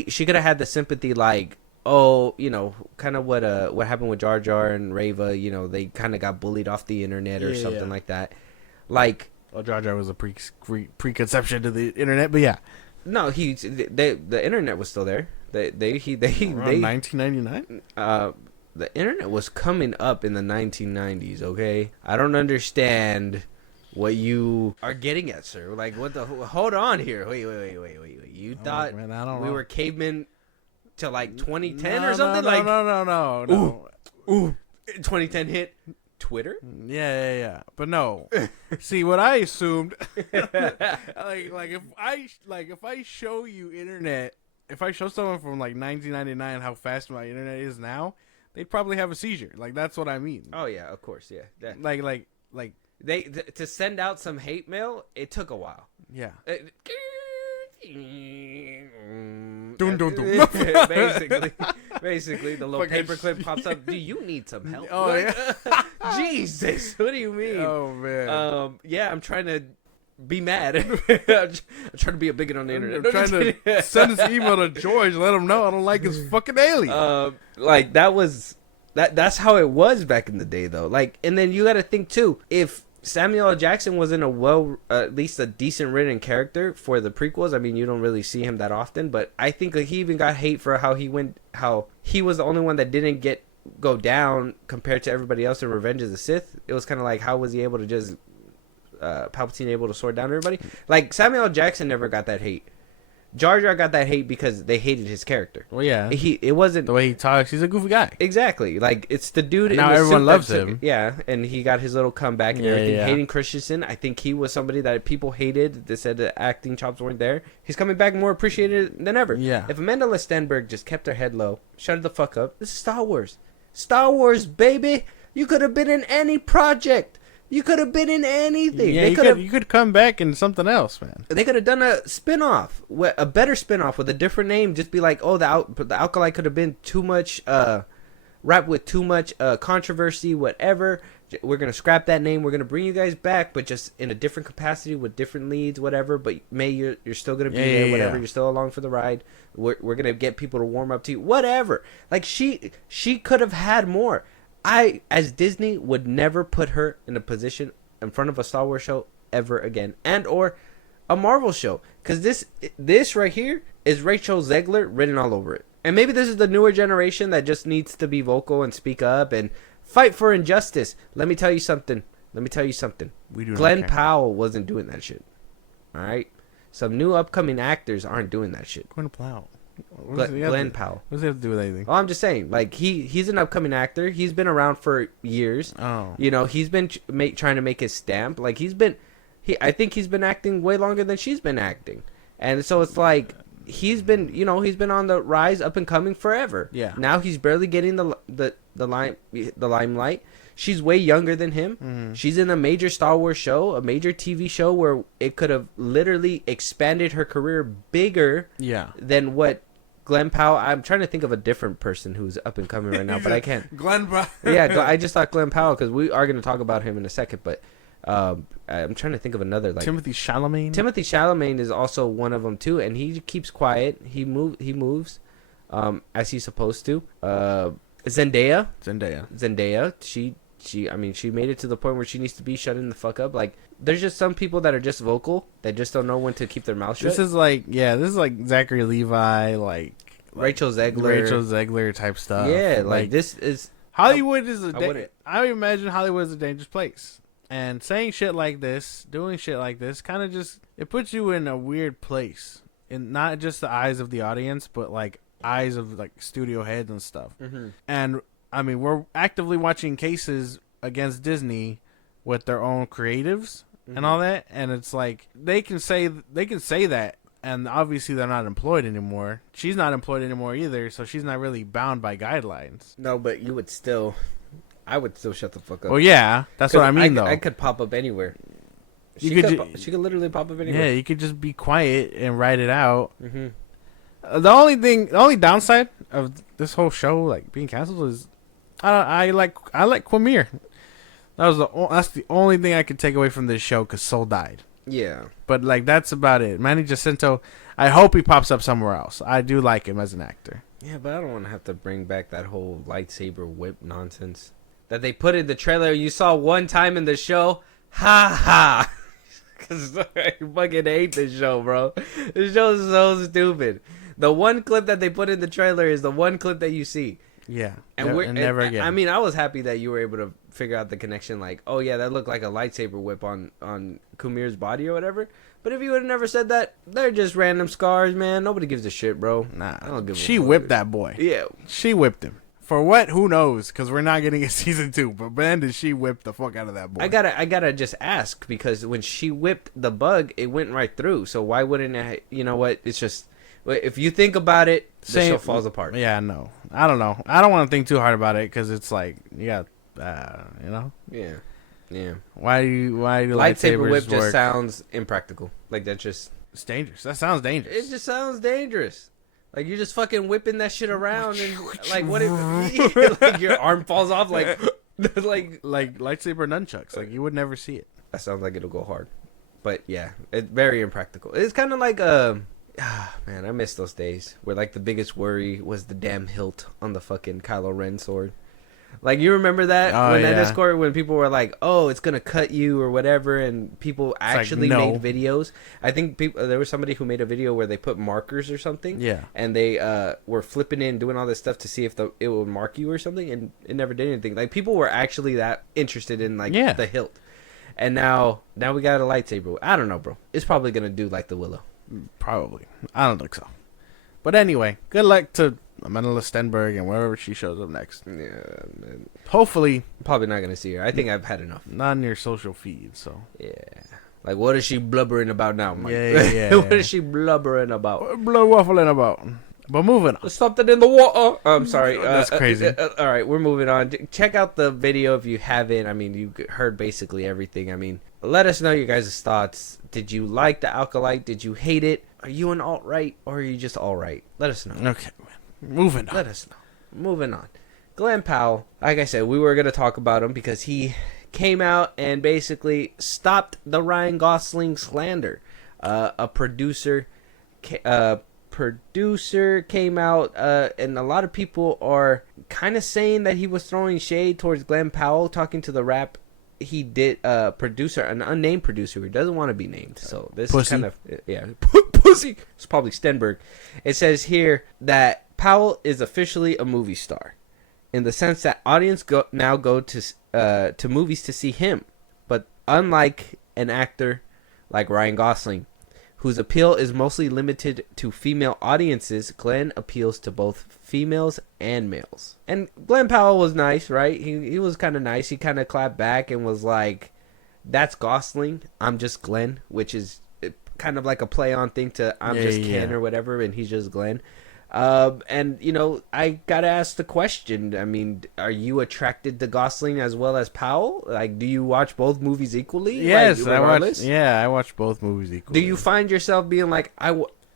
she could have had the sympathy, like, oh, you know, kind of what happened with Jar Jar and Reva, you know, they kind of got bullied off the internet or something like that. Like, well, Jar Jar was a preconception to the internet, but yeah. No, the internet was still there. They 1999. The internet was coming up in the 1990s. Okay, I don't understand what you are getting at, sir. Like, what the? Hold on here. Wait. You thought man, I don't we know. were cavemen to like 2010 or something? No. Ooh, 2010 hit Twitter. Yeah. But no. See, what I assumed, like if I show you internet, if I show someone from like 1999 how fast my internet is now, they'd probably have a seizure. Like, that's what I mean. Oh yeah, of course, yeah. Like To send out some hate mail, it took a while. yeah. Dun, dun, dun. basically, the little paperclip pops up. Do you need some help? Oh yeah. Jesus, what do you mean? Oh man. Yeah, I'm trying to be mad. I'm trying to be a bigot on the internet. I'm trying to send this email to George, let him know I don't like his fucking alien. Like, that's how it was back in the day, though. Like, and then you got to think too, if Samuel L. Jackson wasn't at least a decent written character for the prequels. I mean, you don't really see him that often, but I think he even got hate for how he was the only one that didn't go down compared to everybody else in Revenge of the Sith. It was kind of like, how was he able to just Palpatine able to sword down everybody? Like, Samuel L. Jackson never got that hate. Jar Jar got that hate because they hated his character. Well, yeah. It wasn't the way he talks. He's a goofy guy. Exactly. Like, it's the dude. Now everyone loves him. Yeah, and he got his little comeback and everything. Yeah. Hayden Christensen, I think he was somebody that people hated. They said the acting chops weren't there. He's coming back more appreciated than ever. Yeah. If Amandla Stenberg just kept her head low, shut the fuck up. This is Star Wars. Star Wars, baby. You could have been in any project. You could have been in anything. Yeah, you could come back in something else, man. They could have done a spin-off, a better spin-off with a different name. Just be like, oh, the Acolyte could have been too much, wrapped with too much controversy, whatever. We're going to scrap that name. We're going to bring you guys back, but just in a different capacity with different leads, whatever. But you're still going to be there, whatever. You're still along for the ride. We're going to get people to warm up to you, whatever. Like, she could have had more. I, as Disney, would never put her in a position in front of a Star Wars show ever again. And or a Marvel show, because this right here is Rachel Zegler written all over it. And maybe this is the newer generation that just needs to be vocal and speak up and fight for injustice. Let me tell you something. Glen Powell wasn't doing that shit. All right? Some new upcoming actors aren't doing that shit. Glen Powell. Glen Powell. What does he have to do with anything? Well, I'm just saying, like, he's an upcoming actor. He's been around for years. Oh. You know, he's been trying to make his stamp. Like, I think he's been acting way longer than she's been acting. And so it's like, he's been on the rise, up and coming forever. Yeah. Now he's barely getting the limelight. She's way younger than him. Mm-hmm. She's in a major Star Wars show, a major TV show where it could have literally expanded her career bigger than what Glen Powell. I'm trying to think of a different person who's up and coming right now, but I can't. Glen Powell. Yeah, I just thought Glen Powell because we are going to talk about him in a second, but I'm trying to think of another, like Timothy Chalamet. Timothy Chalamet is also one of them too, and he keeps quiet. He moves as he's supposed to. Zendaya. She made it to the point where she needs to be shutting the fuck up. Like, there's just some people that are just vocal that just don't know when to keep their mouth shut. This is like Zachary Levi, like Rachel Zegler type stuff. Yeah, like this is Hollywood I imagine Hollywood is a dangerous place. And saying shit like this, doing shit like this, kind of just, it puts you in a weird place. In not just the eyes of the audience, but like eyes of like studio heads and stuff. Mm-hmm. And I mean, we're actively watching cases against Disney with their own creatives and all that, and it's like they can say that, and obviously they're not employed anymore. She's not employed anymore either, so she's not really bound by guidelines. No, but I would still shut the fuck up. Well, yeah, that's what I mean, though. I could pop up anywhere. She could literally pop up anywhere. Yeah, you could just be quiet and write it out. Mm-hmm. The only downside of this whole show, like being canceled, is I like Quamir. That's the only thing I could take away from this show, because Soul died. Yeah. But like that's about it. Manny Jacinto, I hope he pops up somewhere else. I do like him as an actor. Yeah, but I don't want to have to bring back that whole lightsaber whip nonsense that they put in the trailer. You saw one time in the show. Ha ha. Because I fucking hate this show, bro. This show is so stupid. The one clip that they put in the trailer is the one clip that you see. Yeah, and never again. I mean, I was happy that you were able to figure out the connection. Like, oh yeah, that looked like a lightsaber whip on Kumir's body or whatever. But if you would have never said that, they're just random scars, man. Nobody gives a shit, bro. Nah, I don't give she a fuck. whipped that boy. Yeah, she whipped him. For what? Who knows? Because we're not getting a season 2. But man, did she whip the fuck out of that boy? I gotta just ask, because when she whipped the bug, it went right through. So why wouldn't it? You know what? It's just, if you think about it, the show falls apart. Yeah, no, I don't know. I don't want to think too hard about it, because it's like you got, you know. Yeah. Why do lightsaber whip work? just sounds impractical. Like that just. It's dangerous. That sounds dangerous. It just sounds dangerous. Like, you're just fucking whipping that shit around, and like, what if like your arm falls off? Like lightsaber nunchucks. Like, you would never see it. That sounds like it'll go hard. But yeah, it's very impractical. It's kind of like man, I miss those days where like the biggest worry was the damn hilt on the fucking Kylo Ren sword. Like, you remember that that Discord, when people were like, "Oh, it's gonna cut you" or whatever, and people actually made videos. I think there was somebody who made a video where they put markers or something, and they were flipping in, doing all this stuff to see if it would mark you or something, and it never did anything. Like, people were actually that interested in like the hilt, and now we got a lightsaber. I don't know, bro. It's probably gonna do like the Willow. Probably. I don't think so. But anyway, good luck to Amandla Stenberg and wherever she shows up next. Yeah, man. Hopefully. Probably not going to see her. I think I've had enough. Not in your social feed, so. Yeah. Like, what is she blubbering about now, Mike? Yeah. What is she blubbering about? Blood waffling about. But moving on. There's something in the water. I'm sorry. That's crazy. All right, we're moving on. Check out the video if you haven't. I mean, you heard basically everything. I mean, let us know your guys' thoughts. Did you like the Acolyte? Did you hate it? Are you an alt-right or are you just all-right? Let us know. Okay, moving on. Let us know. Moving on. Glen Powell, like I said, we were going to talk about him because he came out and basically stopped the Ryan Gosling slander. A producer came out, and a lot of people are kind of saying that he was throwing shade towards Glen Powell, talking to the Rap he did producer, an unnamed producer who doesn't want to be named. So this Pussy. is kind of pussy. It's probably Stenberg. It says here that Powell is officially a movie star, in the sense that audience now go to movies to see him. But unlike an actor like Ryan Gosling, whose appeal is mostly limited to female audiences, Glen appeals to both females and males. And Glen Powell was nice, right? He was kind of nice. He kind of clapped back and was like, "That's Gosling. I'm just Glen," which is kind of like a play on thing to "I'm just Ken" or whatever, and he's just Glen. And you know, I gotta ask the question. I mean, are you attracted to Gosling as well as Powell? Like, do you watch both movies equally? Yes, like, I watch both movies equally. Do you find yourself being like,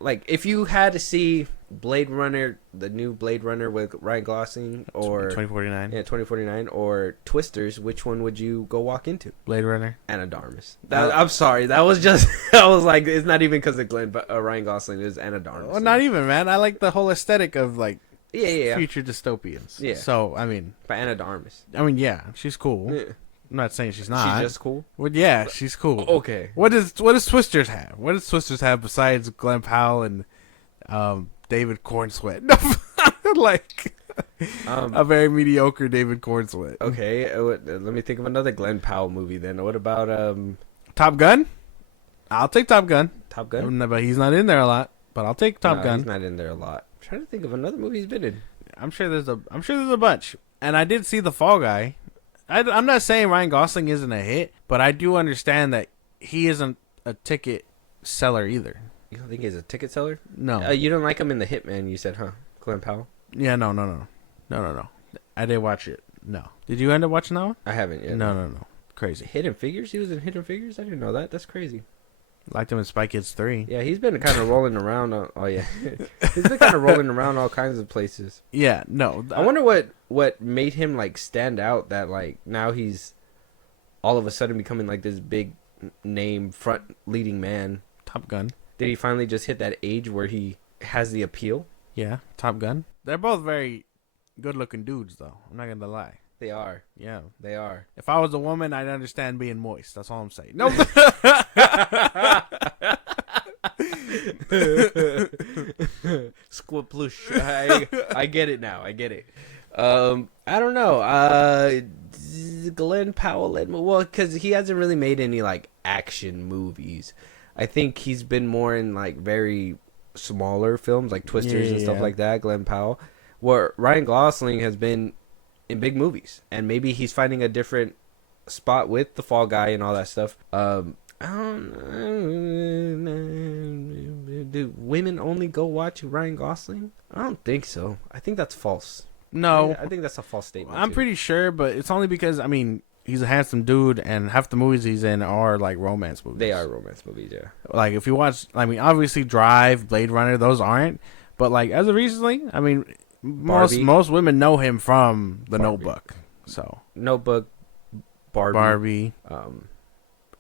like if you had to see Blade Runner, the new Blade Runner with Ryan Gosling, or 2049? Yeah, 2049, or Twisters, which one would you go walk into? Blade Runner. Anna de Armas. I'm sorry, that was just I was like, it's not even because of Ryan Gosling. It was Anna de Armas. Well, not even, man. I like the whole aesthetic of like yeah. future dystopians. Yeah. So I mean, By Anna de Armas. I mean, yeah, she's cool. Yeah. I'm not saying she's not. She's just cool. Well, yeah, she's cool. Okay. What does Twisters have? What does Twisters have besides Glen Powell and David Cornsweat? Like a very mediocre David Cornsweat. Okay, let me think of another Glen Powell movie then. What about Top Gun? I'll take Top Gun. Top Gun? But he's not in there a lot. But I'll take Top Gun. He's not in there a lot. I'm trying to think of another movie he's been in. I'm sure there's a bunch. And I did see The Fall Guy. I'm not saying Ryan Gosling isn't a hit, but I do understand that he isn't a ticket seller either. You don't think he's a ticket seller? No. You don't like him in The Hitman, you said, huh? Glen Powell? Yeah, no. I did watch it. No. Did you end up watching that one? I haven't yet. No. Crazy. Hidden Figures? He was in Hidden Figures? I didn't know that. That's crazy. Liked him in Spy Kids 3. Yeah, he's been kind of rolling around. Oh, yeah. He's been kind of rolling around all kinds of places. Yeah, no. I wonder what made him, like, stand out that, like, now he's all of a sudden becoming, like, this big name front leading man. Top Gun. Did he finally just hit that age where he has the appeal? Yeah, Top Gun. They're both very good-looking dudes, though. I'm not gonna lie. They are. Yeah, They are. if I was a woman, I'd understand being moist. That's all I'm saying. No. Squiplush. I get it now. I get it. I don't know. Glen Powell, well, because he hasn't really made any like action movies. I think he's been more in like very smaller films like Twisters and stuff like that. Glen Powell, where Ryan Gosling has been in big movies, and maybe he's finding a different spot with The Fall Guy and all that stuff. I don't. Do women only go watch Ryan Gosling? I don't think so. I think that's false. No. I think that's a false statement. I'm pretty sure, but it's only because, I mean, he's a handsome dude, and half the movies he's in are, like, romance movies. They are romance movies, yeah. Like, if you watch, I mean, obviously Drive, Blade Runner, those aren't. But, like, as of recently, I mean, most women know him from The Notebook. So Notebook, Barbie,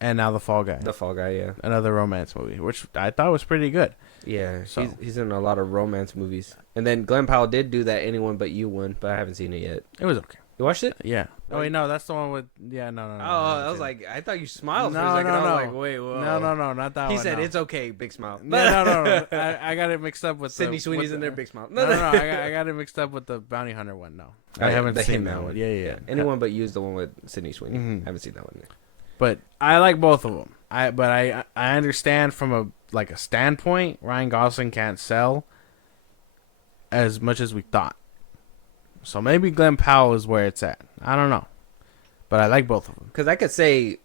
and now The Fall Guy. The Fall Guy, yeah. Another romance movie, which I thought was pretty good. Yeah, So. he's in a lot of romance movies. And then Glen Powell did do that Anyone But You one, but I haven't seen it yet. It was okay. You watched it? Yeah. Oh, wait, no, that's the one with... Yeah, no. Oh, I was like, I thought you smiled for a No, second. no, I was no. like, wait, whoa. No, not that one. He said, no. it's okay, big smile. No. I got it mixed up with Sydney the, Sweeney's with in the, there, big smile. No. I got it mixed up with the Bounty Hunter one. No, I haven't seen that one. Yeah. Anyone But You is the one with Sydney Sweeney. Mhm. I haven't seen that one yet. But I like both of them. I understand from a standpoint, Ryan Gosling can't sell as much as we thought. So maybe Glen Powell is where it's at. I don't know, but I like both of them. Because I could say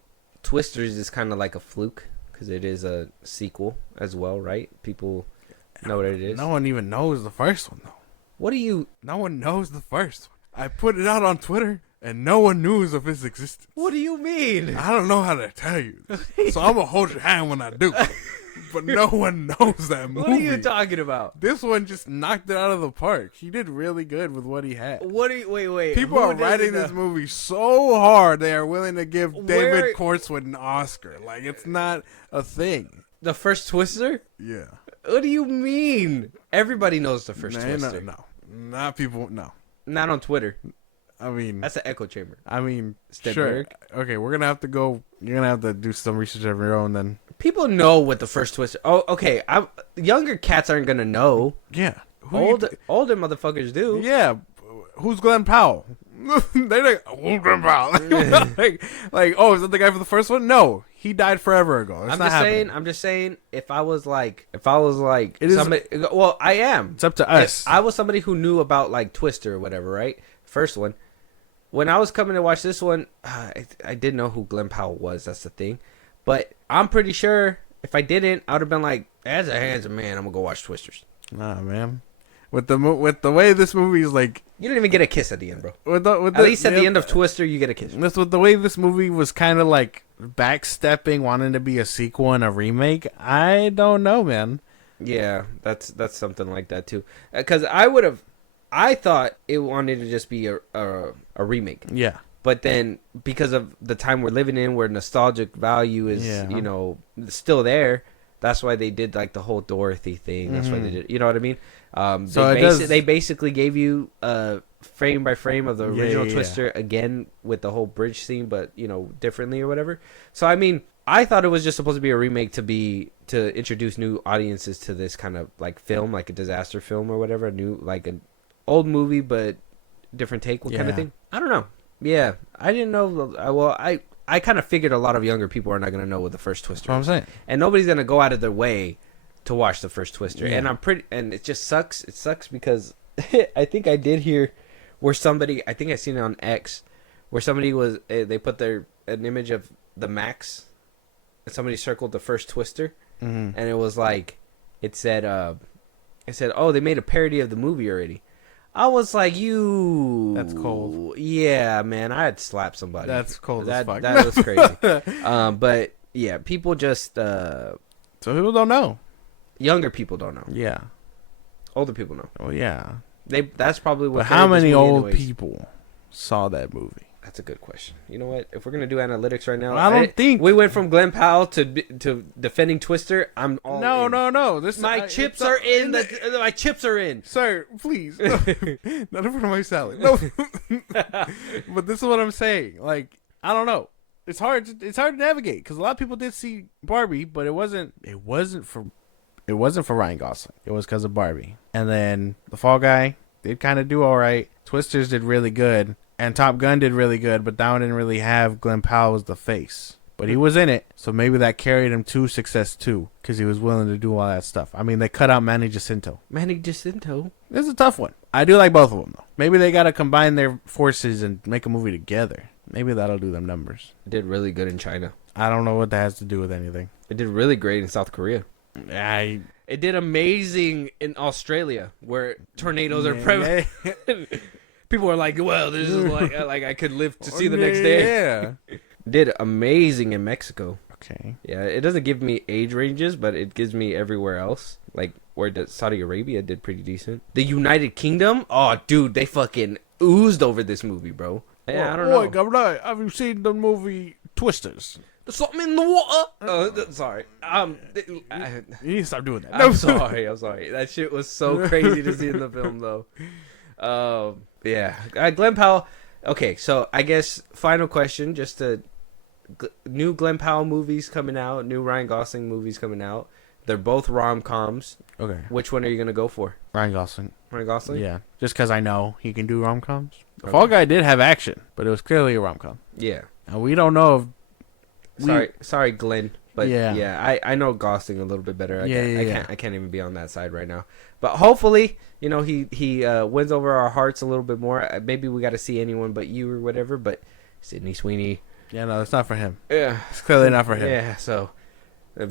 Twisters is kind of like a fluke, because it is a sequel as well, right? People know what it is. No one even knows the first one though. What do you? No one knows the first one. I put it out on Twitter, and no one knows of its existence. What do you mean? I don't know how to tell you, so I'm gonna hold your hand when I do. But no one knows that movie. What are you talking about? This one just knocked it out of the park. He did really good with what he had. What? Wait. People are writing this movie so hard they are willing to give David Cornsweat an Oscar. Like, it's not a thing. The first Twister? Yeah. What do you mean? Everybody knows the first Twister. No. Not people. No. Not on Twitter. I mean, That's an echo chamber. I mean, Stenberg. sure. Okay, we're gonna have to go. You're gonna have to do some research of your own then. People know what the first Twister. Oh, okay. Younger cats aren't gonna know. Yeah. Older motherfuckers do. Yeah. Who's Glen Powell? They're like, who's Glen Powell? like, oh, is that the guy for the first one? No, he died forever ago. It's not happening. I'm just saying. If I was like It is- somebody, well, I am. It's up to us. If I was somebody who knew about like Twister or whatever, right? First one. When I was coming to watch this one, I didn't know who Glen Powell was. That's the thing. But I'm pretty sure if I didn't, I would have been like, as a handsome man, I'm gonna go watch Twisters. Nah, man. With the way this movie is like, You didn't even get a kiss at the end, bro. with At least at the end of Twister, you get a kiss. with the way this movie was kind of like backstepping, wanting to be a sequel and a remake. I don't know, man. Yeah, that's something like that too. Because I thought it wanted to just be a remake. Yeah. But then because of the time we're living in, where nostalgic value is, still there. That's why they did like the whole Dorothy thing. That's why they did. You know what I mean? So they basically gave you frame by frame of the original yeah. Twister again with the whole bridge scene, but differently or whatever. So I mean, I thought it was just supposed to be a remake to introduce new audiences to this kind of like film, like a disaster film or whatever, an old movie but different take, kind of thing. I don't know. Yeah, I didn't know. Well, I kind of figured a lot of younger people are not going to know what the first Twister That's what I'm is. saying. And nobody's going to go out of their way to watch the first Twister. Yeah. And it just sucks. It sucks because I think I did hear where somebody, I think I seen it on X, where somebody they put an image of the Max, and somebody circled the first Twister, and it was like, it said, oh, they made a parody of the movie already. I was like, That's cold. Yeah, man, I'd slap somebody. That's cold as fuck. That was crazy. But yeah, people just So people don't know. younger people don't know. Yeah. Older people know. Well, yeah. That's probably what. But how carried this many movie old anyways. people saw that movie? That's a good question. You know what? If we're gonna do analytics right now, I don't think we went from Glen Powell to defending Twister. I'm all in. No. This My chips are in. My chips are in. Sir, please. Not in front of my salad. No. But this is what I'm saying. Like, I don't know. It's hard to navigate because a lot of people did see Barbie, but it wasn't for Ryan Gosling. It was because of Barbie. And then The Fall Guy did kind of do all right. Twisters did really good. And Top Gun did really good, but that one didn't really have Glen Powell as the face. But he was in it, so maybe that carried him to success too, because he was willing to do all that stuff. I mean, they cut out Manny Jacinto. Manny Jacinto. This is a tough one. I do like both of them, though. Maybe they got to combine their forces and make a movie together. Maybe that'll do them numbers. It did really good in China. I don't know what that has to do with anything. It did really great in South Korea. I It did amazing in Australia, where tornadoes are prevalent. People are like, "Well, this is like I could live to see the next day." Yeah. Did amazing in Mexico. Okay. Yeah, it doesn't give me age ranges, but it gives me everywhere else. Like where Saudi Arabia did pretty decent. The United Kingdom, oh dude, they fucking oozed over this movie, bro. Yeah, I don't know. Governor, have you seen the movie Twisters? There's something in the water. Sorry. You need to stop doing that. I'm sorry. That shit was so crazy to see in the film, though. Yeah. Glen Powell. Okay, so I guess final question, new Glen Powell movies coming out, new Ryan Gosling movies coming out. They're both rom-coms. Okay. Which one are you going to go for? Ryan Gosling. Ryan Gosling? Yeah. Just because I know he can do rom-coms. The Okay. Fall Guy did have action, but it was clearly a rom-com. Yeah. And we don't know if... Sorry, Glenn. But Yeah. I know Gosling a little bit better. I can't even be on that side right now. But hopefully, he wins over our hearts a little bit more. Maybe we got to see anyone but you or whatever. But Sydney Sweeney. Yeah, no, it's not for him. Yeah, It's clearly not for him. Yeah. So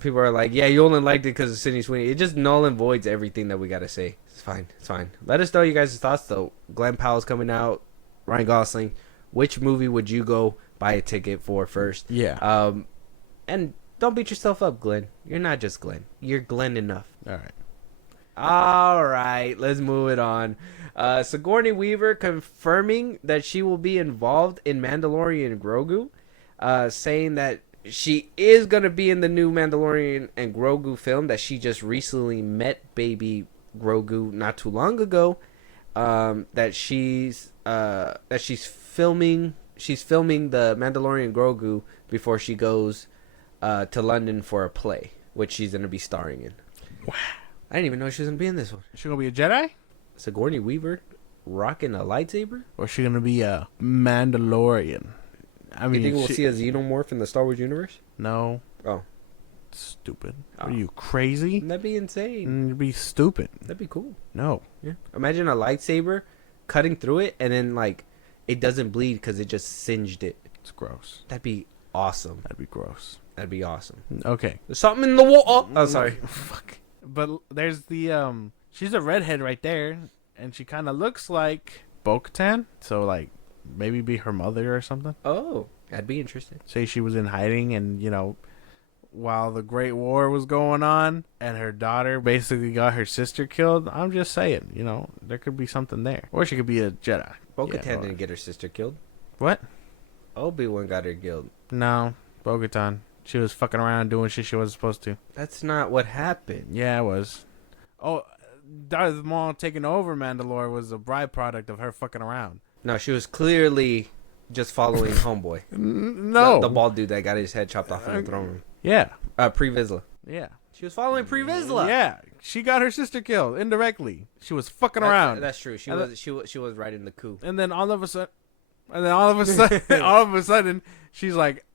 people are like, yeah, you only liked it because of Sydney Sweeney. It just null and voids everything that we got to say. It's fine. Let us know you guys' thoughts though. Glen Powell's coming out. Ryan Gosling. Which movie would you go buy a ticket for first? Yeah. And don't beat yourself up, Glenn. You're not just Glenn. You're Glenn enough. All right. Let's move it on. Sigourney Weaver confirming that she will be involved in Mandalorian Grogu, saying that she is going to be in the new Mandalorian and Grogu film, that she just recently met baby Grogu not too long ago. that she's filming the Mandalorian Grogu before she goes to London for a play, which she's gonna be starring in. Wow. I didn't even know she was gonna be in this one. Is she gonna be a Jedi? Sigourney Weaver rocking a lightsaber? Or is she gonna be a Mandalorian? I mean, you think we'll see a xenomorph in the Star Wars universe? No. Oh. Stupid. Oh. Are you crazy? That'd be insane. It'd be stupid. That'd be cool. No. Yeah. Imagine a lightsaber cutting through it and then like it doesn't bleed because it just singed it. It's gross. That'd be awesome. That'd be gross. That'd be awesome. Okay. There's something in the water. Oh, sorry. Fuck. But there's the she's a redhead right there, and she kind of looks like Bo-Katan. So like maybe be her mother or something. Oh, that'd be interesting. Say she was in hiding, and while the Great War was going on, and her daughter basically got her sister killed. I'm just saying, there could be something there, or she could be a Jedi. Bo-Katan didn't get her sister killed. What? Obi-Wan got her killed. No, Bo-Katan. She was fucking around doing shit she wasn't supposed to. That's not what happened. Yeah, it was. Oh, Darth Maul taking over Mandalore was a byproduct of her fucking around. No, she was clearly just following Homeboy. No. The bald dude that got his head chopped off in the throne room. Yeah. Pre Vizsla. Yeah. She was following Pre Vizsla. Yeah. She got her sister killed indirectly. She was fucking around. That's true. She was right in the coup. And then all of a sudden, she's like,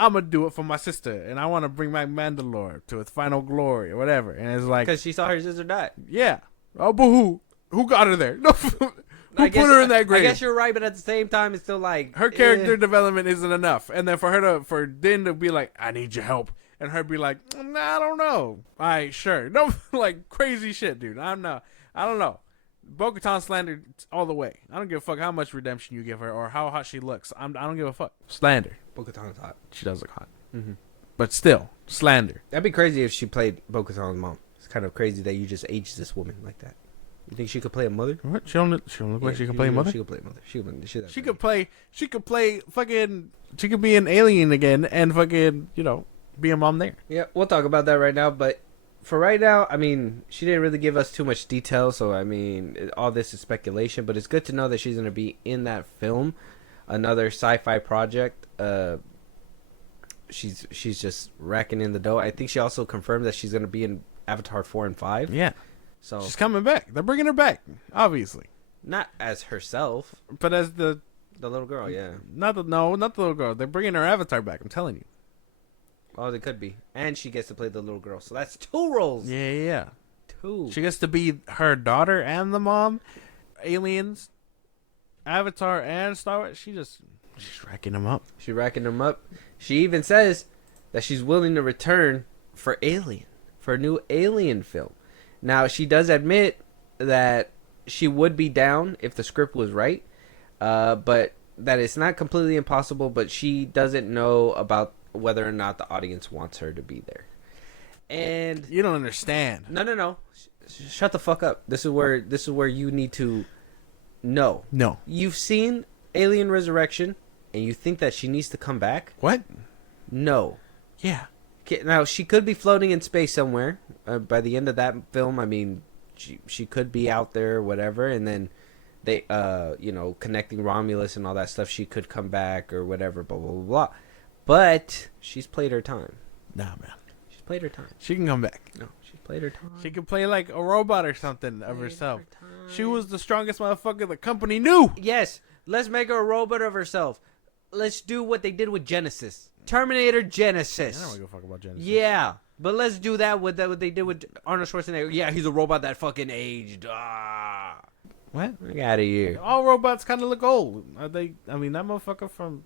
I'm gonna do it for my sister, and I want to bring back Mandalore to its final glory or whatever. And it's like, because she saw her sister die. Yeah. Oh, but who got her there? No. Who put her in that grave? I guess you're right, but at the same time, it's still like her character development isn't enough. And then for Din to be like, I need your help, and her be like, nah, I don't know. All right, sure. No, like crazy shit, dude. I don't know. Bo-Katan slandered all the way. I don't give a fuck how much redemption you give her or how hot she looks. I don't give a fuck. Slander. Bo-Katan's hot. She does look hot. Mm-hmm. But still, slander. That'd be crazy if she played Bo-Katan's mom. It's kind of crazy that you just aged this woman like that. You think she could play a mother? What? She don't look like she can play a mother? She could play a mother. She could play fucking, she could be an alien again and fucking, be a mom there. Yeah, we'll talk about that right now, but for right now, I mean, she didn't really give us too much detail, so I mean, all this is speculation, but it's good to know that she's going to be in that film, another sci-fi project. She's just racking in the dough. I think she also confirmed that she's going to be in Avatar 4 and 5. Yeah. So she's coming back. They're bringing her back, obviously. Not as herself, but as the little girl, yeah. Not the little girl. They're bringing her avatar back, I'm telling you. Oh, they could be. And she gets to play the little girl. So that's 2 roles. Yeah. 2. She gets to be her daughter and the mom. Aliens, Avatar, and Star Wars. She's racking them up. She's racking them up. She even says that she's willing to return for Alien. For a new Alien film. Now, she does admit that she would be down if the script was right. But that it's not completely impossible. But she doesn't know about whether or not the audience wants her to be there. And you don't understand. No. Shut the fuck up. This is where you need to know. No. You've seen Alien Resurrection and you think that she needs to come back? What? No. Yeah. Now, she could be floating in space somewhere. By the end of that film, I mean, she could be out there or whatever, and then they connecting Romulus and all that stuff, she could come back or whatever, blah blah blah blah. But she's played her time. Nah, man. She's played her time. She can come back. No, she's played her time. She could play like a robot or something of herself. She was the strongest motherfucker the company knew. Yes, let's make her a robot of herself. Let's do what they did with Genesis. Terminator Genesis. I don't want to go fuck about Genesis. Yeah, but let's do that with what they did with Arnold Schwarzenegger. Yeah, he's a robot that fucking aged. What? Get out of here. All robots kind of look old. Are they? I mean, that motherfucker from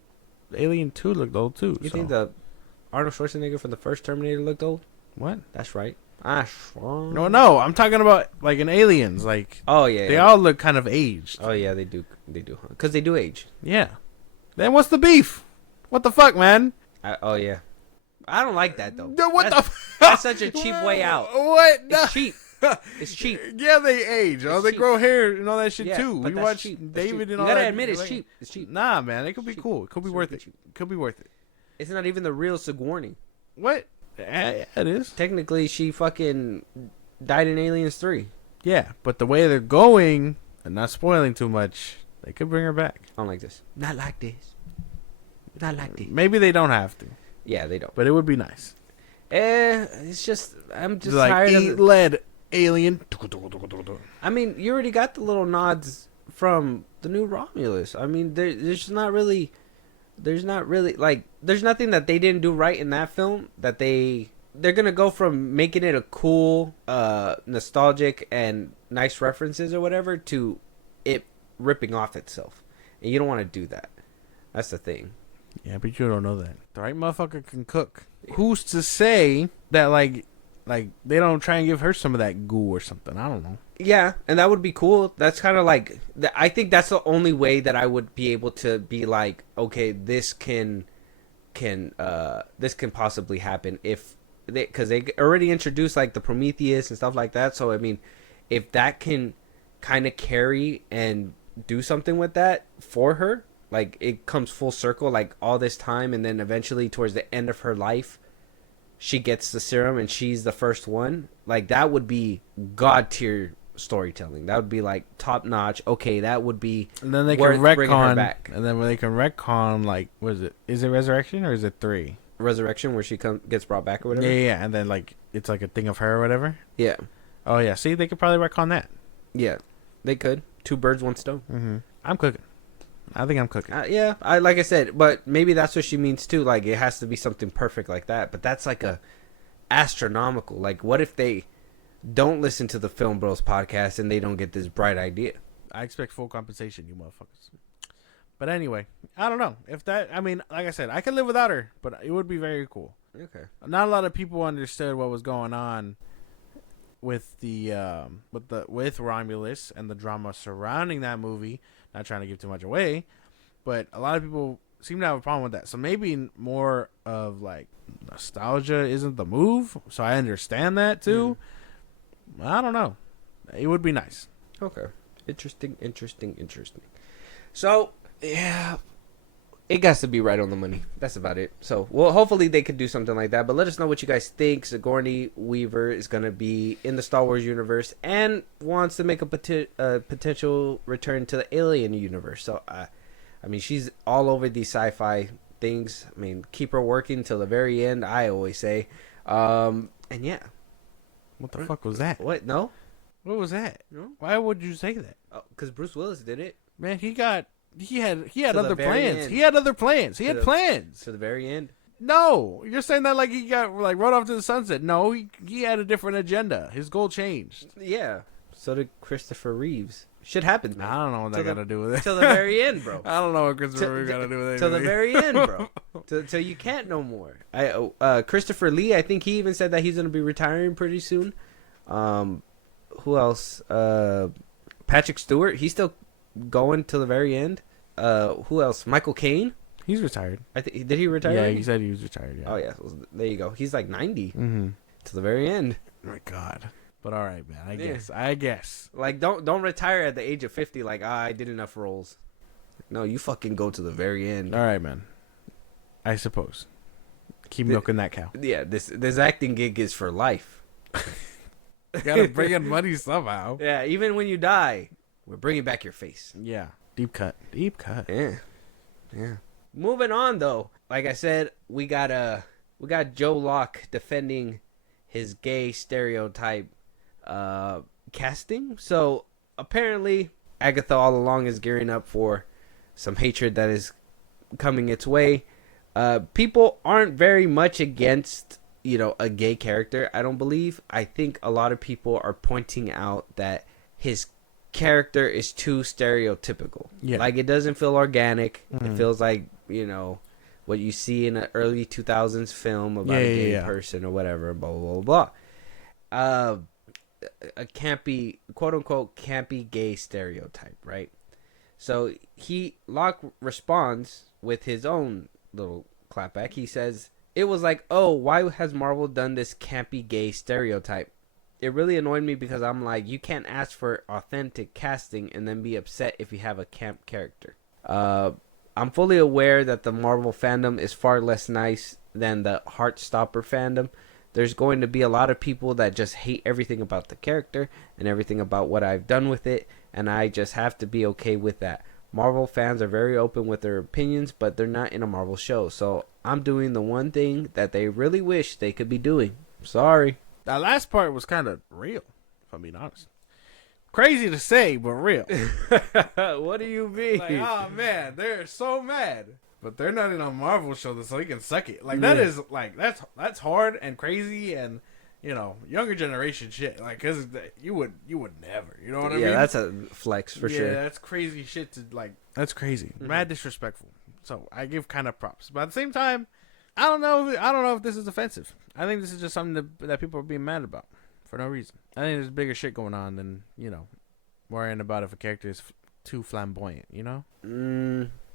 Alien 2 looked old too. You think the Arnold Schwarzenegger from the first Terminator looked old? What? That's right. No. I'm talking about like in Aliens. Like, oh yeah, they all look kind of aged. Oh yeah, they do, because they do age. Yeah. Then what's the beef? What the fuck, man? Oh yeah, I don't like that though. That's such a cheap way out. What? No. It's cheap. It's cheap. Yeah, they age. They cheap. grow hair and all that shit too. We watch cheap. David and all that. You that. gotta admit it's cheap. It's cheap. Nah, man, it could be cool. It could be worth it. It could be worth it. It's not even the real Sigourney. What? Yeah, it is. Technically, she fucking died in Aliens 3. Yeah, but the way they're going, and not spoiling too much, they could bring her back. I don't like this. Not like this. Not like this. Maybe they don't have to, Yeah, they don't. but it would be nice. It's just I'm just Like, tired eat of. lead, alien. I mean, you already got the little nods from the new Romulus. I mean, there's not really like there's nothing that they didn't do right in that film that they're gonna go from making it a cool, nostalgic and nice references or whatever to it ripping off itself, and you don't want to do that. That's the thing. Yeah, but you don't know that. The right motherfucker can cook. Who's to say that like they don't try and give her some of that goo or something? I don't know. Yeah, and that would be cool. That's kind of like I think that's the only way that I would be able to be like, okay, this can possibly happen if because they already introduced like the Prometheus and stuff like that. So I mean, if that can kind of carry and do something with that for her, like it comes full circle, like all this time, and then eventually towards the end of her life, she gets the serum and she's the first one. Like that would be god tier storytelling. That would be like top notch. Okay, that would be. And then they can retcon. And then when they can retcon, like, what is it? Is it Resurrection or is it 3? Resurrection, where she gets brought back or whatever. Yeah. And then like it's like a thing of her or whatever. Yeah. Oh yeah. See, they could probably retcon that. Yeah, they could. 2 birds, 1 stone. Mm-hmm. I'm cooking. I think I'm cooking. Yeah, like I said, but maybe that's what she means too. Like it has to be something perfect like that. But that's like a astronomical. Like what if they don't listen to the Film Bros podcast and they don't get this bright idea? I expect full compensation, you motherfuckers. But anyway, I don't know if that. I mean, like I said, I could live without her, but it would be very cool. Okay. Not a lot of people understood what was going on with with Romulus and the drama surrounding that movie. Not trying to give too much away, but a lot of people seem to have a problem with that. So maybe more of like nostalgia isn't the move. So I understand that too. I don't know. It would be nice. Okay. Interesting. So yeah, it got to be right on the money. That's about it. So well, hopefully they could do something like that. But let us know what you guys think. Sigourney Weaver is gonna be in the Star Wars universe and wants to make a potential return to the Alien universe. So I mean, she's all over these sci-fi things. I mean, keep her working till the very end. I always say, and yeah. What the fuck was that? What? No. What was that? No. Why would you say that? Because Bruce Willis did it. Man, he had To other the very plans. end. He had other plans. He had plans. To the very end. No, you're saying that like he got like rode off to the sunset. No, he had a different agenda. His goal changed. Yeah. So did Christopher Reeves. Shit happens, man. I don't know what that got to do with it. Till the very end, bro. I don't know what Christopher Reeves got to do with it. Till the very end, bro. Till you can't no more. Christopher Lee, I think he even said that he's going to be retiring pretty soon. Who else? Patrick Stewart, he's still going till the very end. Who else? Michael Caine. He's retired. Did he retire? Yeah, he said he was retired. Yeah. Oh yeah, well, there you go. He's like 90 Mm-hmm. to the very end. Oh my God. But all right, man. I guess. Like don't retire at the age of 50. Like I did enough roles. No, you fucking go to the very end. All right, man. I suppose. Keep milking that cow. Yeah, this acting gig is for life. Gotta bring in money somehow. Yeah, even when you die, we're bringing back your face. Yeah. Deep cut. Yeah. Moving on though, like I said, we got Joe Locke defending his gay stereotype casting. So apparently Agatha all along is gearing up for some hatred that is coming its way. People aren't very much against a gay character, I don't believe. I think a lot of people are pointing out that his character is too stereotypical. Yeah. Like it doesn't feel organic. Mm-hmm. It feels like, what you see in an early 2000s film about a gay person or whatever, blah, blah, blah, blah. A campy, quote unquote, campy gay stereotype, right? So Locke responds with his own little clapback. He says, it was like, oh, why has Marvel done this campy gay stereotype? It really annoyed me because I'm like, you can't ask for authentic casting and then be upset if you have a camp character. I'm fully aware that the Marvel fandom is far less nice than the Heartstopper fandom. there's going to be a lot of people that just hate everything about the character and everything about what I've done with it, and I just have to be okay with that. Marvel fans are very open with their opinions, but they're not in a Marvel show, so I'm doing the one thing that they really wish they could be doing. Sorry. That last part was kind of real, if I'm being honest. Crazy to say, but real. What do you mean? Like, oh man, they're so mad, but they're not in a Marvel show, so they can suck it. Like that is like that's hard and crazy, and you know, younger generation shit. Like, cause you would never, you know what I mean? Yeah, that's a flex for sure. Yeah, that's crazy shit to like. That's crazy, mad disrespectful. So I give kind of props, but at the same time, I don't know if this is offensive. I think this is just something that people are being mad about for no reason. I think there's bigger shit going on than, you know, worrying about if a character is too flamboyant, you know?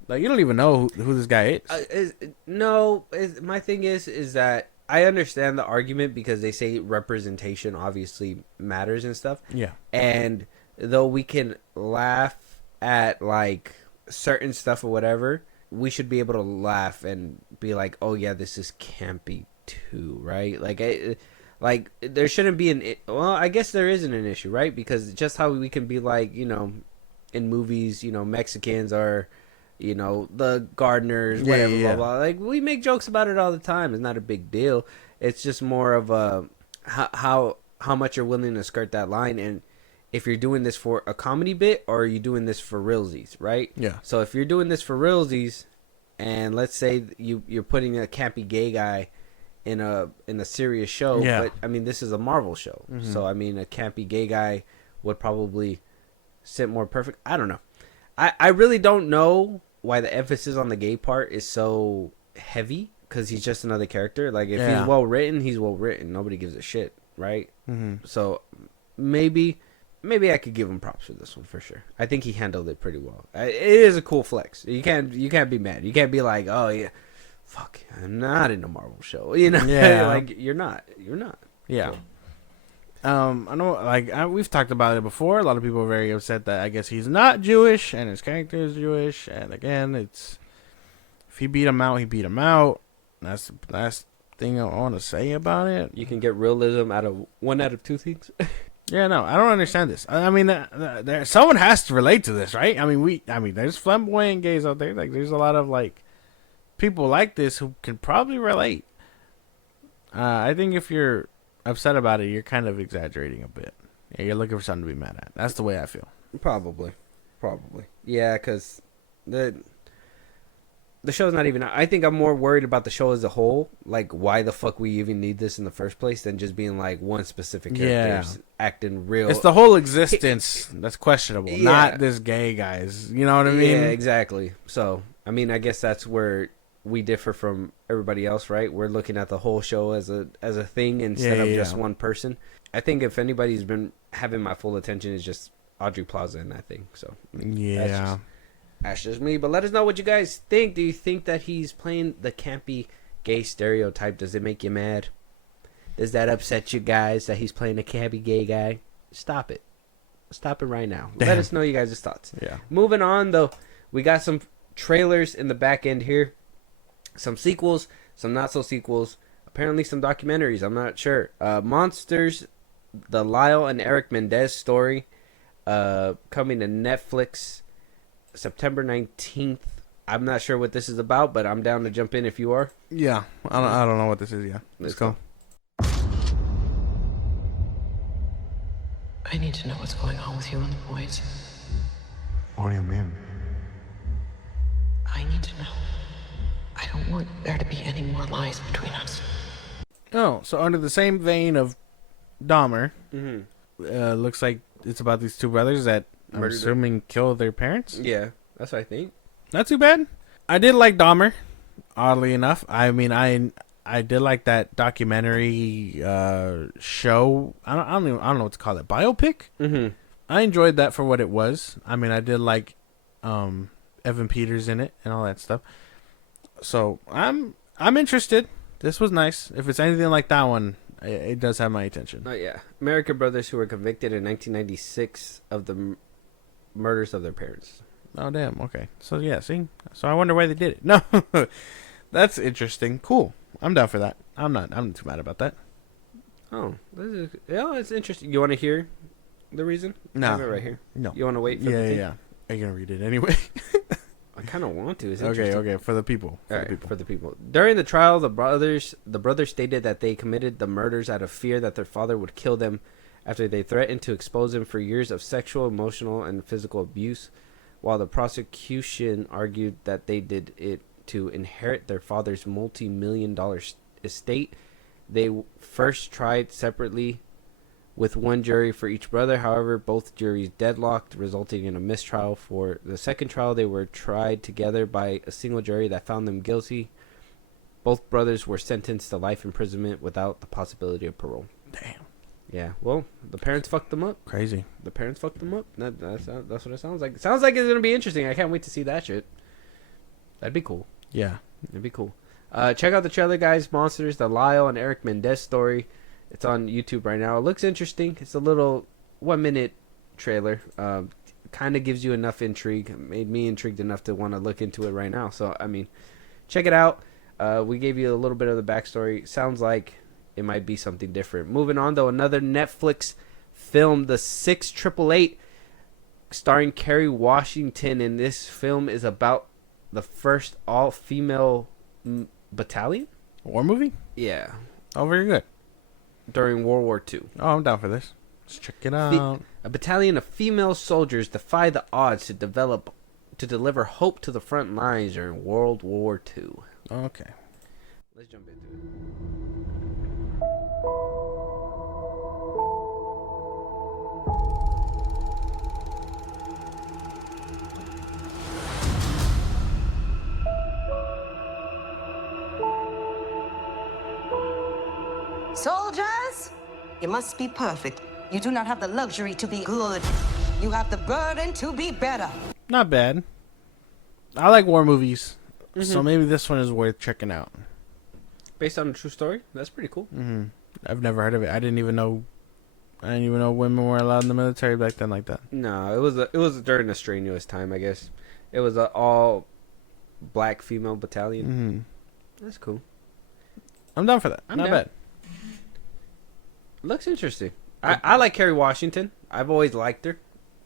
Like, you don't even know who this guy is. My thing is that I understand the argument because they say representation obviously matters and stuff. Yeah. And though we can laugh at, like, certain stuff or whatever, we should be able to laugh and be like, oh, yeah, this is campy too, right? Like, there shouldn't be well, I guess there isn't an issue, right? Because just how we can be like, you know, in movies, you know, Mexicans are, you know, the gardeners, whatever, blah, blah. Like, we make jokes about it all the time. It's not a big deal. It's just more of a, how much you're willing to skirt that line, and if you're doing this for a comedy bit or are you doing this for realsies, right? Yeah. So if you're doing this for realsies, and let's say you're putting a campy gay guy in a serious show, but I mean, this is a Marvel show, so I mean, a campy gay guy would probably sit more perfect. I don't know. I really don't know why the emphasis on the gay part is so heavy, because he's just another character. Like, if he's well written, he's well written. Nobody gives a shit, right? So maybe I could give him props for this one for sure. I think he handled it pretty well. It is a cool flex. You can't be mad. You can't be like, oh yeah, fuck, I'm not in a Marvel show. You know, like you're not. Yeah. So. I know, like, we've talked about it before. A lot of people are very upset that I guess he's not Jewish and his character is Jewish. And again, it's, if he beat him out, he beat him out. That's the last thing I want to say about it. You can get realism out of one out of two things. Yeah, no, I don't understand this. I mean, someone has to relate to this, right? I mean, there's flamboyant gays out there. Like, there's a lot of, like, people like this who can probably relate. I think if you're upset about it, you're kind of exaggerating a bit. Yeah, you're looking for something to be mad at. That's the way I feel. Probably. Yeah, because the show's not even... I think I'm more worried about the show as a whole. Like, why the fuck we even need this in the first place than just being, like, one specific character acting real. It's the whole existence that's questionable, not this gay guy's. You know what I mean? Yeah, exactly. So, I mean, I guess that's where we differ from everybody else, right? We're looking at the whole show as a thing instead of just one person. I think if anybody's been having my full attention, is just Audrey Plaza and that thing. So, I mean, that's just me. But let us know what you guys think. Do you think that he's playing the campy gay stereotype? Does it make you mad? Does that upset you guys that he's playing a campy gay guy? Stop it. Stop it right now. Let us know you guys' thoughts. Yeah. Moving on, though, we got some trailers in the back end here. Some sequels, some not so sequels, apparently some documentaries, I'm not sure. Monsters, the Lyle and Eric Mendez story, coming to Netflix September 19th. I'm not sure what this is about, but I'm down to jump in if you are. Yeah, I don't know what this is. Yeah, let's go. I need to know what's going on with you and the boys. What do you mean? I need to know. I don't want there to be any more lies between us. Oh, so under the same vein of Dahmer, looks like it's about these two brothers that I'm assuming killed their parents. Yeah, that's what I think. Not too bad. I did like Dahmer, oddly enough. I mean, I did like that documentary show. I don't know what to call it. Biopic. I enjoyed that for what it was. I mean, I did like Evan Peters in it and all that stuff. So I'm interested. This was nice. If it's anything like that one, it does have my attention. Oh yeah, American brothers who were convicted in 1996 of the murders of their parents. Oh damn. Okay. So yeah. See. So I wonder why they did it. No, that's interesting. Cool. I'm down for that. I'm not too mad about that. Oh, it's interesting. You want to hear the reason? No. I have it right here. No. You want to wait for the thing? Yeah. Are you gonna read it anyway? I kind of want to. It's Okay, interesting. for the people. For the people. During the trial, the brothers stated that they committed the murders out of fear that their father would kill them after they threatened to expose him for years of sexual, emotional, and physical abuse, while the prosecution argued that they did it to inherit their father's multi-million-dollar estate. They first tried separately with one jury for each brother. However, both juries deadlocked, resulting in a mistrial. For the second trial, they were tried together by a single jury that found them guilty. Both brothers were sentenced to life imprisonment without the possibility of parole. Damn. Yeah, well, the parents fucked them up. Crazy. The parents fucked them up. That's what it sounds like. It sounds like it's going to be interesting. I can't wait to see that shit. That'd be cool. Yeah. It'd be cool. Check out the trailer, guys. Monsters, the Lyle and Eric Mendez story. It's on YouTube right now. It looks interesting. It's a little 1 minute trailer. Kind of gives you enough intrigue. Made me intrigued enough to want to look into it right now. So, I mean, check it out. We gave you a little bit of the backstory. Sounds like it might be something different. Moving on, though, another Netflix film, The 6888, starring Kerry Washington. And this film is about the first all-female battalion? War movie? Yeah. Oh, very good. During World War II. Oh, I'm down for this. Let's check it out. A battalion of female soldiers defy the odds to deliver hope to the front lines during World War II. Okay. Let's jump into it. Soldiers, you must be perfect. You do not have the luxury to be good. You have the burden to be better. Not bad. I like war movies, so maybe this one is worth checking out. Based on a true story? That's pretty cool. I've never heard of it. I didn't even know women were allowed in the military back then like that. No, it was during a strenuous time, I guess. It was an all black female battalion. That's cool. I'm down for that. I'm Not down. bad. Looks interesting. I like Kerry Washington. I've always liked her.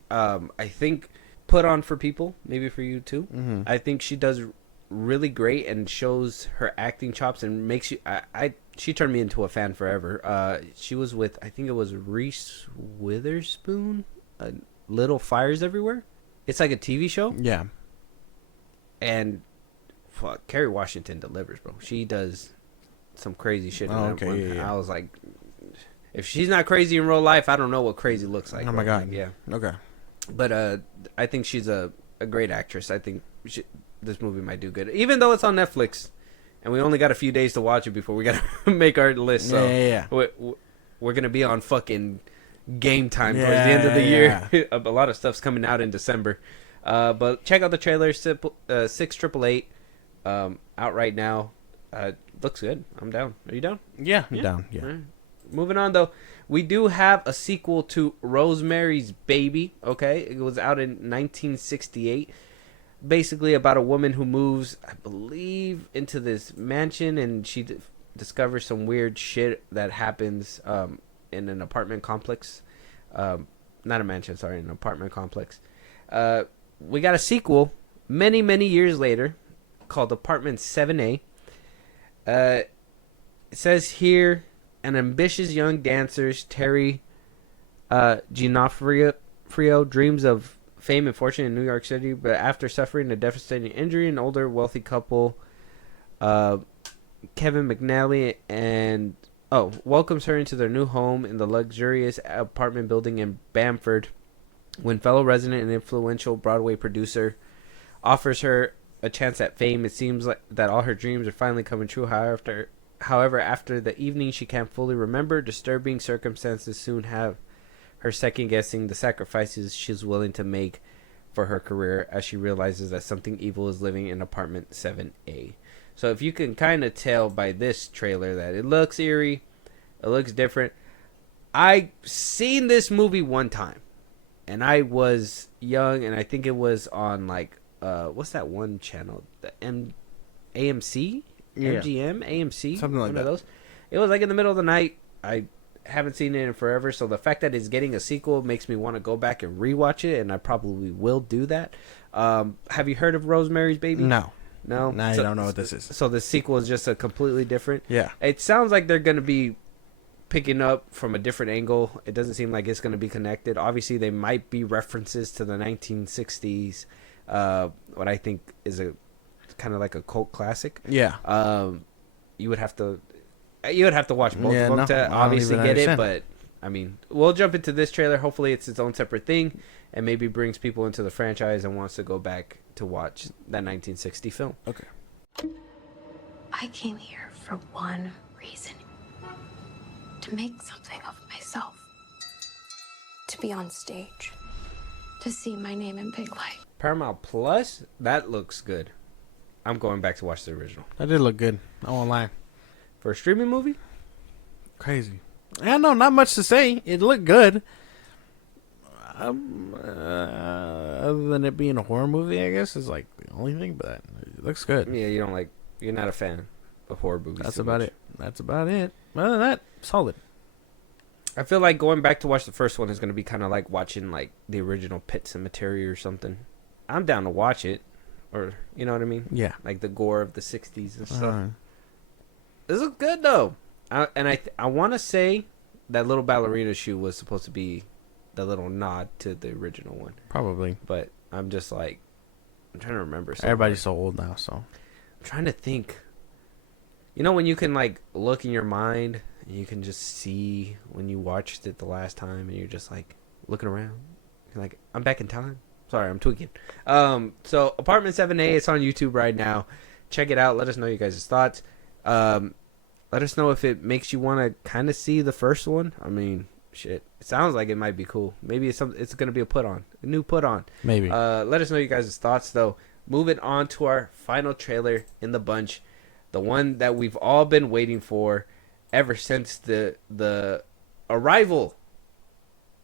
I think put on for people, maybe for you too. I think she does really great and shows her acting chops and makes you. She turned me into a fan forever. She was with, I think it was Reese Witherspoon. Little Fires Everywhere. It's like a TV show. Yeah. And fuck, Kerry Washington delivers, bro. She does some crazy shit. In that one. Yeah. I was like, if she's not crazy in real life, I don't know what crazy looks like. Oh my god. Yeah. Okay. But I think she's a great actress. I think this movie might do good, even though it's on Netflix, and we only got a few days to watch it before we gotta make our list. So Yeah. we're gonna be on fucking game time towards the end of the year. Yeah. A lot of stuff's coming out in December. But check out the trailer. 6888 out right now. Looks good. I'm down. Are you down? Yeah. I'm down. Yeah. All right. Moving on, though, we do have a sequel to Rosemary's Baby. Okay, it was out in 1968. Basically about a woman who moves, I believe, into this mansion, and she discovers some weird shit that happens in an apartment complex. Not a mansion, sorry, an apartment complex. We got a sequel many, many years later called Apartment 7A. It says here, an ambitious young dancer, Terry Gianfrio, dreams of fame and fortune in New York City, but after suffering a devastating injury, an older wealthy couple, Kevin McNally, welcomes her into their new home in the luxurious apartment building in Bamford. When fellow resident and influential Broadway producer offers her a chance at fame, it seems like that all her dreams are finally coming true. However, after the evening she can't fully remember, disturbing circumstances soon have her second-guessing the sacrifices she's willing to make for her career as she realizes that something evil is living in apartment 7A. So if you can kind of tell by this trailer that it looks eerie, it looks different. I seen this movie one time, and I was young, and I think it was on like, what's that one channel? The AMC? Yeah. MGM, AMC, something like one that. of those. It was like in the middle of the night. I haven't seen it in forever, so the fact that it's getting a sequel makes me want to go back and rewatch it, and I probably will do that. Have you heard of Rosemary's Baby? No. No? I don't know what this is. So the sequel is just a completely different... Yeah. It sounds like they're going to be picking up from a different angle. It doesn't seem like it's going to be connected. Obviously, they might be references to the 1960s, what I think is a kind of like a cult classic. Yeah. You would have to watch both Yeah, of them no, to I don't obviously even get it, understand. but I mean, we'll jump into this trailer. Hopefully it's its own separate thing and maybe brings people into the franchise and wants to go back to watch that 1960 film. Okay. I came here for one reason. To make something of myself. To be on stage. To see my name in big light. Paramount Plus, that looks good. I'm going back to watch the original. That did look good. I won't lie. For a streaming movie? Crazy. Yeah, no, not much to say. It looked good. Other than it being a horror movie, I guess is like the only thing. But it looks good. Yeah, you're not a fan of horror movies. That's too about much. it. That's about it. Other than that, solid. I feel like going back to watch the first one is going to be kind of like watching like the original Pet Sematary or something. I'm down to watch it, or you know what I mean? Yeah. Like the gore of the 60s and stuff. This looks good though, I want to say that little ballerina shoe was supposed to be the little nod to the original one, Probably. but I'm just like I'm trying to remember. So Everybody's hard. so old now, so. I'm trying to think. You know when you can like look in your mind and you can just see when you watched it the last time and you're just like looking around. You're like, I'm back in time. Sorry, I'm tweaking. So Apartment 7A, it's on YouTube right now. Check it out. Let us know you guys' thoughts. Let us know if it makes you want to kind of see the first one. I mean, shit. It sounds like it might be cool. Maybe it's going to be a new put on. Maybe. Let us know you guys' thoughts though. Moving on to our final trailer in the bunch. The one that we've all been waiting for ever since the arrival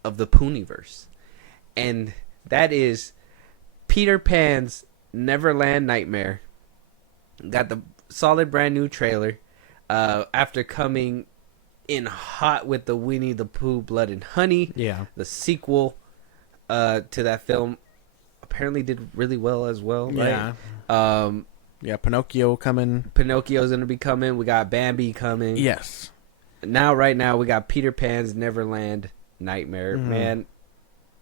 of the Pooniverse. And that is Peter Pan's Neverland Nightmare. Got the solid brand new trailer. After coming in hot with the Winnie the Pooh Blood and Honey. Yeah. The sequel to that film apparently did really well as well. Yeah. Right? Yeah, Pinocchio coming. Pinocchio's going to be coming. We got Bambi coming. Yes. Right now, we got Peter Pan's Neverland Nightmare. Mm-hmm. Man,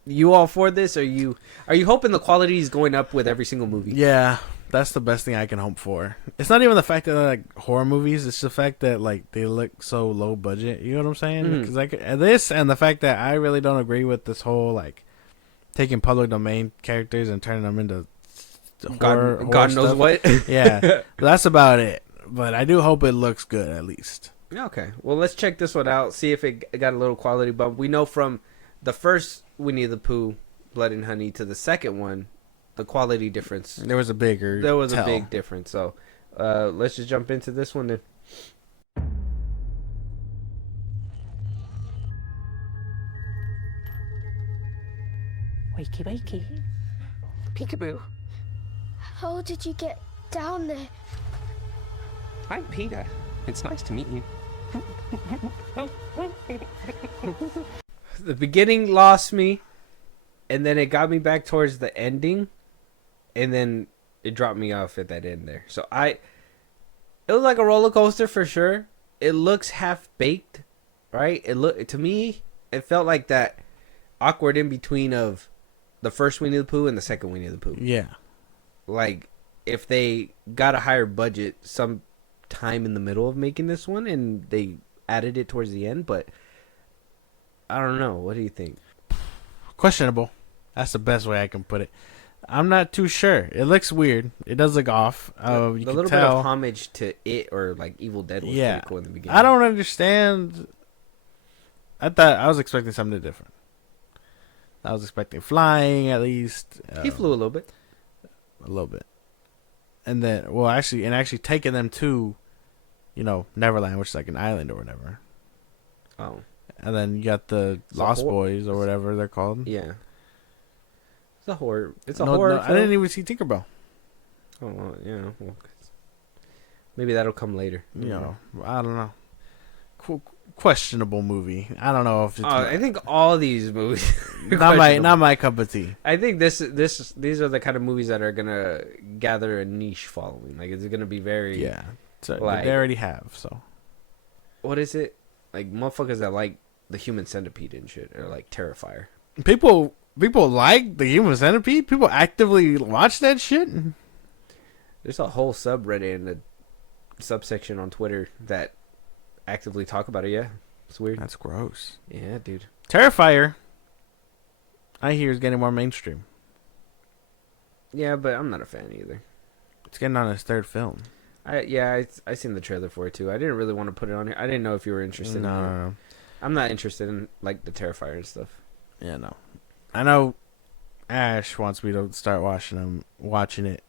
you all for this? Are you hoping the quality is going up with every single movie? Yeah, that's the best thing I can hope for. It's not even the fact that they're like horror movies. It's the fact that like they look so low budget. You know what I'm saying? Because like this and the fact that I really don't agree with this whole like taking public domain characters and turning them into horror God knows stuff. what. Yeah, that's about it. But I do hope it looks good at least. Okay, well, let's check this one out. See if it got a little quality bump. We know from the first Winnie the Pooh, Blood and Honey, to the second one, the quality difference. There was a big difference. So let's just jump into this one then. Wakey, wakey. Peekaboo. How did you get down there? I'm Peter. It's nice to meet you. The beginning lost me, and then it got me back towards the ending, and then it dropped me off at that end there. So it was like a roller coaster for sure. It looks half baked, right? To me, it felt like that awkward in between of the first Winnie the Pooh and the second Winnie the Pooh. Yeah. Like if they got a higher budget some time in the middle of making this one and they added it towards the end, but I don't know. What do you think? Questionable. That's the best way I can put it. I'm not too sure. It looks weird. It does look off. The little bit of homage to It or like Evil Dead was pretty cool in the beginning. I don't understand. I was expecting something different. I was expecting flying at least. He flew a little bit. A little bit. And then, actually taking them to, Neverland, which is like an island or whatever. Oh. And then you got the Lost Boys or whatever they're called. Yeah. It's a horror. Horror. No, I didn't even see Tinkerbell. Oh, well, yeah. Well, maybe that'll come later. I don't know. Cool. questionable movie. I don't know if it's I think all these movies are not questionable. my cup of tea. I think these are the kind of movies that are gonna gather a niche following. Like, it's gonna be very So like, they already have. So what is it? Like, motherfuckers that like the Human Centipede and shit, or like Terrifier. people like the Human Centipede. People actively watch that shit. There's a whole subreddit and a subsection on Twitter that actively talk about it. Yeah, it's weird. That's gross. Yeah, dude. Terrifier, I hear, is getting more mainstream. Yeah, but I'm not a fan either. It's getting on its third film. I seen the trailer for it too. I didn't really want to put it on here. I didn't know if you were interested. No. I'm not interested in like the Terrifier and stuff. Yeah, no. I know Ash wants me to start watching it,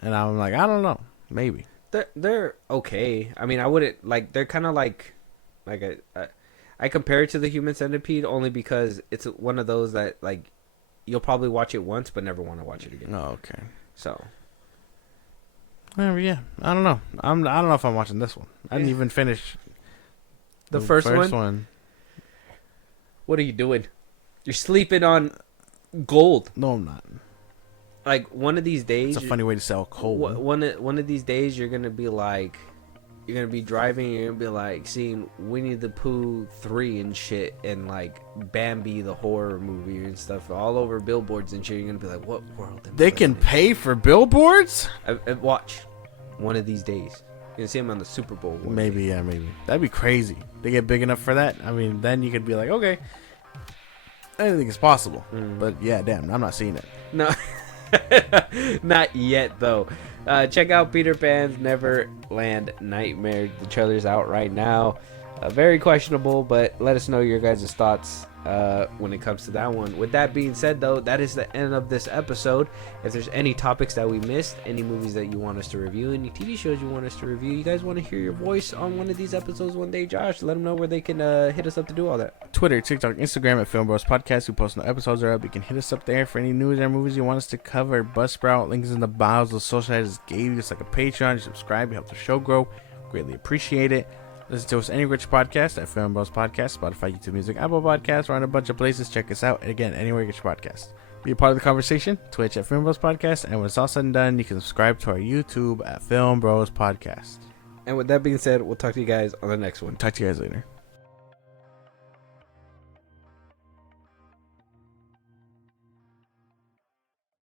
and I'm like, I don't know, maybe. They're okay. I mean, I wouldn't like. They're kind of like I compare it to the Human Centipede only because it's one of those that like you'll probably watch it once but never want to watch it again. Oh, okay. So. Yeah, I don't know. I don't know if I'm watching this one. I didn't even finish the first one. What are you doing? You're sleeping on gold. No, I'm not. Like, one of these days, it's a funny way to sell coal. One of these days, you're gonna be like, you're gonna be driving, you're gonna be like seeing Winnie the Pooh 3 and shit, and like Bambi the horror movie and stuff all over billboards and shit. You're gonna be like, what world? They can pay for billboards? Watch one of these days. You're gonna see them on the Super Bowl. Maybe. That'd be crazy. They get big enough for that. I mean, then you could be like, okay, anything is possible. But yeah, damn, I'm not seeing it. No. Not yet, though. Check out Peter Pan's Neverland Nightmare. The trailer's out right now. Very questionable, but let us know your guys' thoughts when it comes to that one. With that being said, though, that is the end of this episode. If there's any topics that we missed, any movies that you want us to review, any TV shows you want us to review, you guys want to hear your voice on one of these episodes one day, Josh, let them know where they can hit us up to do all that. Twitter, TikTok, Instagram at FIlmBros Podcast. We post no episodes are up. You can hit us up there for any news or movies you want us to cover. Buzzsprout, links in the bios. The social I just gave you. It's like a Patreon. You subscribe. You help the show grow. Greatly appreciate it. Listen to us any rich podcast at FIlmBros Podcast, Spotify, YouTube Music, Apple Podcasts. We're on a bunch of places. Check us out. And again, anywhere you get your podcast. Be a part of the conversation. Twitch at FIlmBros Podcast. And when it's all said and done, you can subscribe to our YouTube at FIlmBros Podcast. And with that being said, we'll talk to you guys on the next one. Talk to you guys later.